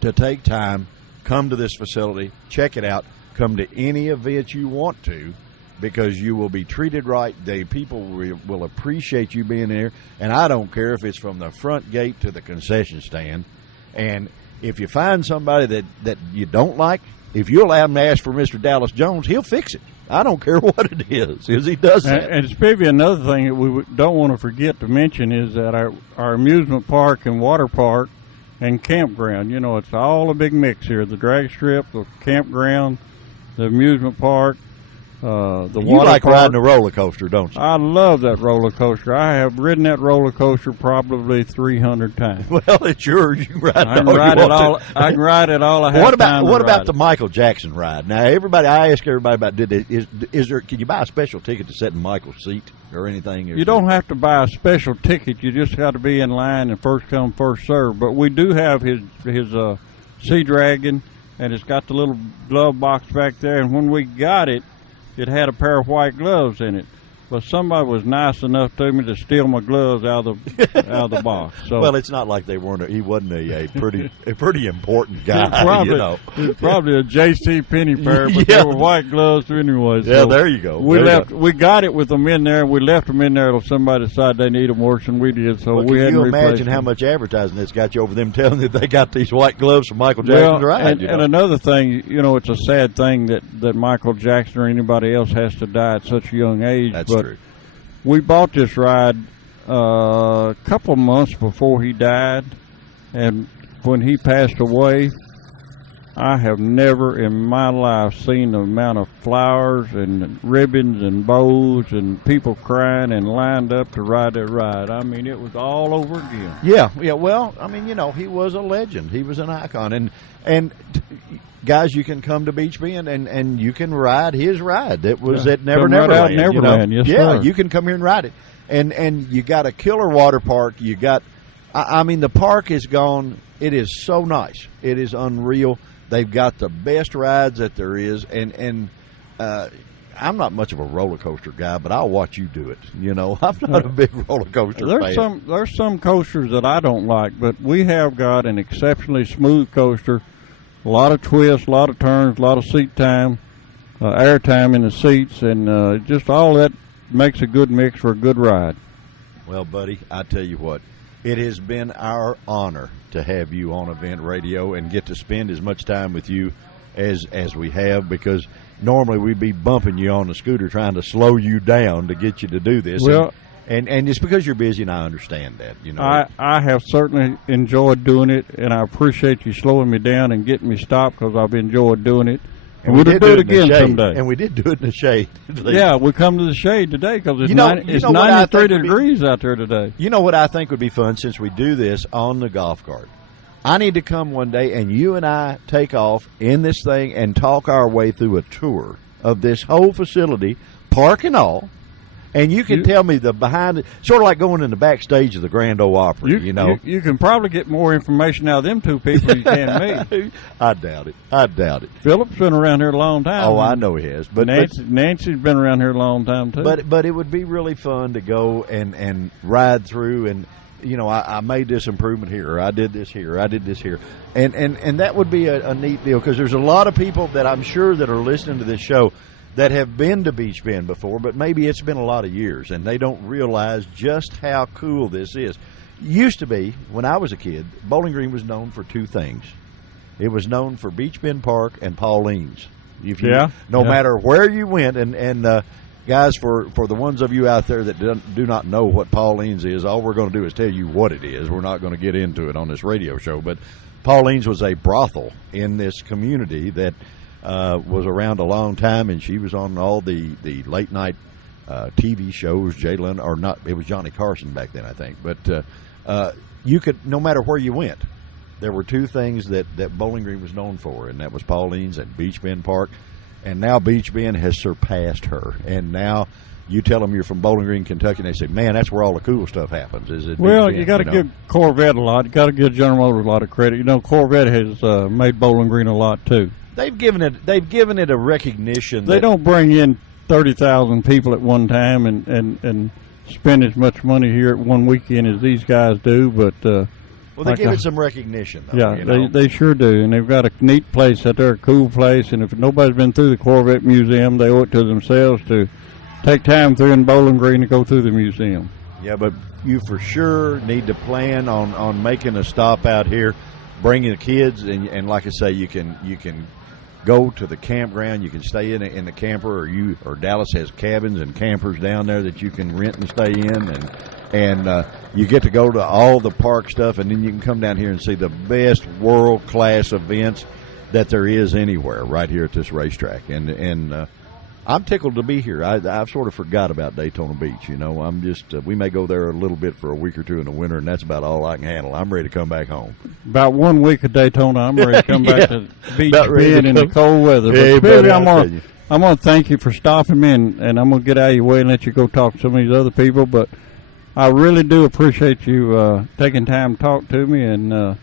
to take time, come to this facility, check it out, come to any event you want to, because you will be treated right. People will appreciate you being there. And I don't care if it's from the front gate to the concession stand. And if you find somebody that you don't like, if you allow him to ask for Mr. Dallas Jones, he'll fix it. I don't care what it is, because he does that. And it's maybe another thing that we don't want to forget to mention is that our amusement park and water park and campground, you know, it's all a big mix here. The drag strip, the campground, the amusement park, the you water like park. riding a roller coaster, don't you? I love that roller coaster. I have ridden that roller coaster probably 300 times. Well, it's yours. You can ride it. I can ride it all. I can ride it all. I have what about the Michael Jackson ride? Now, I ask everybody about is there? Can you buy a special ticket to sit in Michael's seat or anything? You don't have to buy a special ticket. You just got to be in line and first come, first serve. But we do have his Sea Dragon, and it's got the little glove box back there. And when we got it, it had a pair of white gloves in it, but somebody was nice enough to me to steal my gloves out of the box. So, well, it's not like he wasn't a pretty important guy. Probably, you know, it's probably a J.C. Penney pair, but they were white gloves anyway. So yeah, there you go. We got it with them in there. We left them in there till somebody decided they need them worse than we did. So we had to replace them. Can you imagine how much advertising it's got you over them telling that they got these white gloves from Michael Jackson's ride? And another thing, you know, it's a sad thing that Michael Jackson or anybody else has to die at such a young age. That's but true. We bought this ride a couple of months before he died, and when he passed away, I have never in my life seen the amount of flowers and ribbons and bows and people crying and lined up to ride that ride. I mean, it was all over again. Yeah. Well, I mean, you know, he was a legend. He was an icon, and guys, you can come to Beach Bend and you can ride his ride. That was at Neverland. Neverland, you know? yes, yeah, sir. you can come here and ride it. And you got a killer water park. You got, I mean, the park is gone. It is so nice. It is unreal. They've got the best rides that there is, and I'm not much of a roller coaster guy, but I'll watch you do it. You know, I'm not a big roller coaster fan. There's some coasters that I don't like, but we have got an exceptionally smooth coaster. A lot of twists, a lot of turns, a lot of seat time, air time in the seats, and just all that makes a good mix for a good ride. Well, buddy, I tell you what, it has been our honor to have you on Event Radio and get to spend as much time with you as we have, because normally we'd be bumping you on the scooter trying to slow you down to get you to do this. Well, and it's because you're busy, and I understand that. You know, I have certainly enjoyed doing it, and I appreciate you slowing me down and getting me stopped, because I've enjoyed doing it. And we'll do it again someday. And we did do it in the shade. Yeah, we come to the shade today because it's 93 degrees out there today. You know what I think would be fun, since we do this on the golf cart? I need to come one day and you and I take off in this thing and talk our way through a tour of this whole facility, park and all, And you can tell me the behind, sort of like going in the backstage of the Grand Ole Opry. You can probably get more information out of them two people than you can me. I doubt it. Philip's been around here a long time. Oh, I know he has. But Nancy's been around here a long time too. But it would be really fun to go and ride through and. I made this improvement here, or I did this here, or I did this here. And that would be a neat deal, because there's a lot of people that I'm sure that are listening to this show that have been to Beach Bend before, but maybe it's been a lot of years, and they don't realize just how cool this is. Used to be, when I was a kid, Bowling Green was known for two things. It was known for Beach Bend Park and Pauline's. No matter where you went, and guys, for the ones of you out there that do not know what Pauline's is, all we're going to do is tell you what it is. We're not going to get into it on this radio show. But Pauline's was a brothel in this community that was around a long time, and she was on all the late night TV shows. It was Johnny Carson back then, I think. But you could, no matter where you went, there were two things that Bowling Green was known for, and that was Pauline's and Beach Bend Park. And now Beach Bend has surpassed her. And now you tell them you're from Bowling Green, Kentucky, and they say, man, that's where all the cool stuff happens. Is it? Well, you got to give Corvette a lot. You got to give General Motors a lot of credit. Corvette has made Bowling Green a lot too. They've given it a recognition. They don't bring in 30,000 people at one time and spend as much money here at one weekend as these guys do, but. Well, they give it some recognition, though. Yeah, they sure do, and they've got a neat place out there, a cool place, and if nobody's been through the Corvette Museum, they owe it to themselves to take time through in Bowling Green to go through the museum. Yeah, but you for sure need to plan on making a stop out here, bringing the kids, and like I say, you can go to the campground, you can stay in the camper, or Dallas has cabins and campers down there that you can rent and stay in, and you get to go to all the park stuff, and then you can come down here and see the best world-class events that there is anywhere right here at this racetrack. And I'm tickled to be here. I've sort of forgot about Daytona Beach. I'm just we may go there a little bit for a week or two in the winter, and that's about all I can handle. I'm ready to come back home. About 1 week of Daytona, I'm ready to come back to Beach Bend in the cold weather. Hey, but Billy, I'm going to thank you for stopping me, and I'm going to get out of your way and let you go talk to some of these other people. But I really do appreciate you taking time to talk to me, and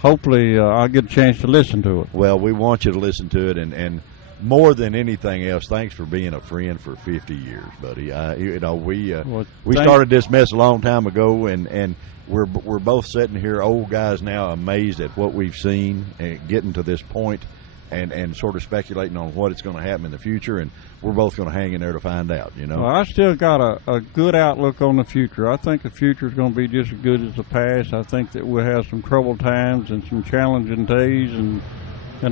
hopefully I'll get a chance to listen to it. Well, we want you to listen to it, and more than anything else, thanks for being a friend for 50 years, buddy. We started this mess a long time ago, and we're both sitting here, old guys now, amazed at what we've seen and getting to this point, and sort of speculating on what it's going to happen in the future, and we're both going to hang in there to find out. Well, I still got a good outlook on the future. I think the future is going to be just as good as the past. I think that we'll have some troubled times and some challenging days and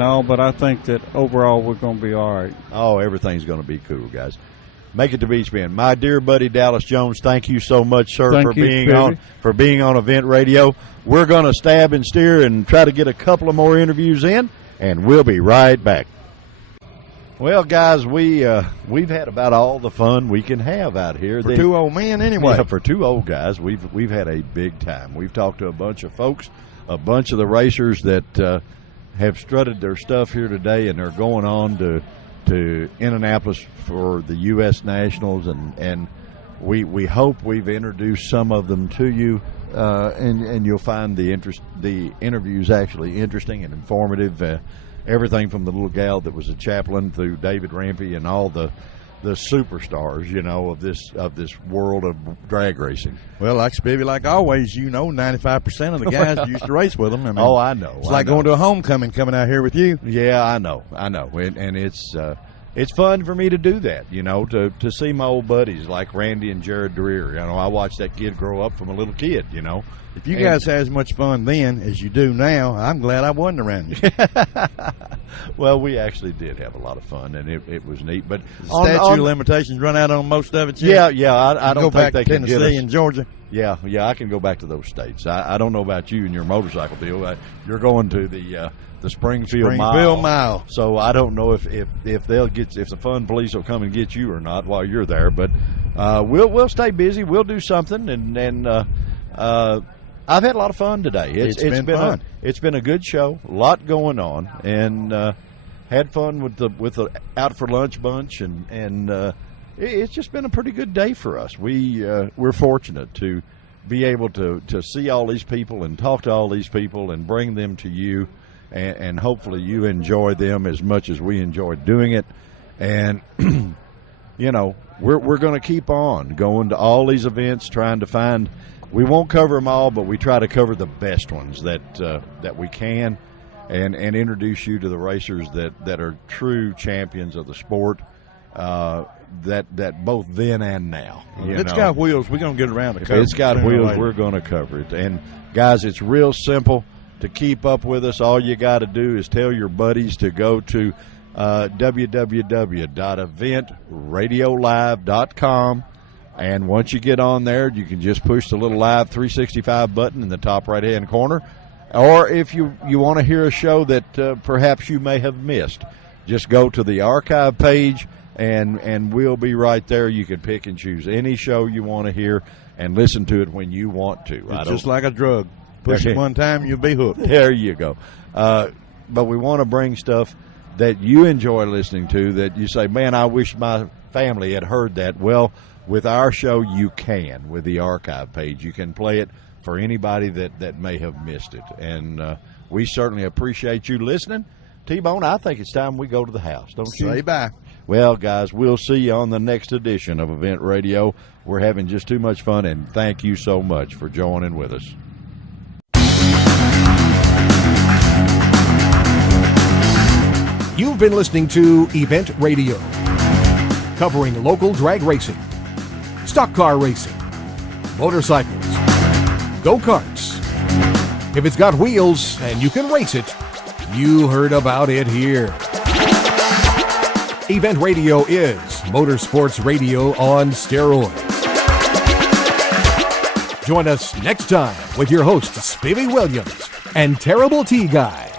all, but I think that overall we're going to be all right. Oh, everything's going to be cool, guys. Make it to Beach Bend. My dear buddy Dallas Jones, thank you so much, sir, for being on Event Radio. We're going to stab and steer and try to get a couple of more interviews in, and we'll be right back. Well, guys, we've had about all the fun we can have out here. For two old men, anyway. Yeah, for two old guys, we've had a big time. We've talked to a bunch of folks, a bunch of the racers that have strutted their stuff here today, and they're going on to Indianapolis for the U.S. Nationals, and we hope we've introduced some of them to you, and you'll find the interviews actually interesting and informative. Everything from the little gal that was a chaplain through David Rampy and all the superstars, of this world of drag racing. Well, like always, 95% of the guys used to race with them. I mean, I know. It's like going to a homecoming coming out here with you. Yeah, I know, and it's fun for me to do that. To see my old buddies like Randy and Jared Dreer. I watched that kid grow up from a little kid. If you guys had as much fun then as you do now, I'm glad I wasn't around you. Well, we actually did have a lot of fun, and it was neat. But statute limitations run out on most of it yet? Yeah. I don't think they can get us. Tennessee and Georgia. Yeah, I can go back to those states. I don't know about you and your motorcycle deal. You're going to the Springfield Mile. So I don't know if the fun police will come and get you or not while you're there. But we'll stay busy. We'll do something, and I've had a lot of fun today. It's been fun. It's been a good show. A lot going on, and had fun with the out for lunch bunch, and it's just been a pretty good day for us. We're fortunate to be able to see all these people and talk to all these people and bring them to you, and hopefully you enjoy them as much as we enjoy doing it. And we're going to keep on going to all these events, trying to find. We won't cover them all, but we try to cover the best ones that we can, and introduce you to the racers that are true champions of the sport. That both then and now. If it's got wheels, we're going to get around to cover it. If it's got wheels, we're going to cover it. And, guys, it's real simple to keep up with us. All you got to do is tell your buddies to go to www.eventradiolive.com. And once you get on there, you can just push the little Live 365 button in the top right-hand corner. Or if you want to hear a show that perhaps you may have missed, just go to the archive page, and we'll be right there. You can pick and choose any show you want to hear and listen to it when you want to. It's just like a drug. Push it one time, you'll be hooked. There you go. But we want to bring stuff that you enjoy listening to, that you say, man, I wish my family had heard that. Well, with our show, you can. With the archive page, you can play it for anybody that may have missed it. And we certainly appreciate you listening. T-Bone, I think it's time we go to the house, don't you? Say bye. Well, guys, we'll see you on the next edition of Event Radio. We're having just too much fun, and thank you so much for joining with us. You've been listening to Event Radio, covering local drag racing, stock car racing, motorcycles, go-karts. If it's got wheels and you can race it, you heard about it here. Event Radio is motorsports radio on steroids. Join us next time with your hosts, Spivey Williams and Terrible T Guy.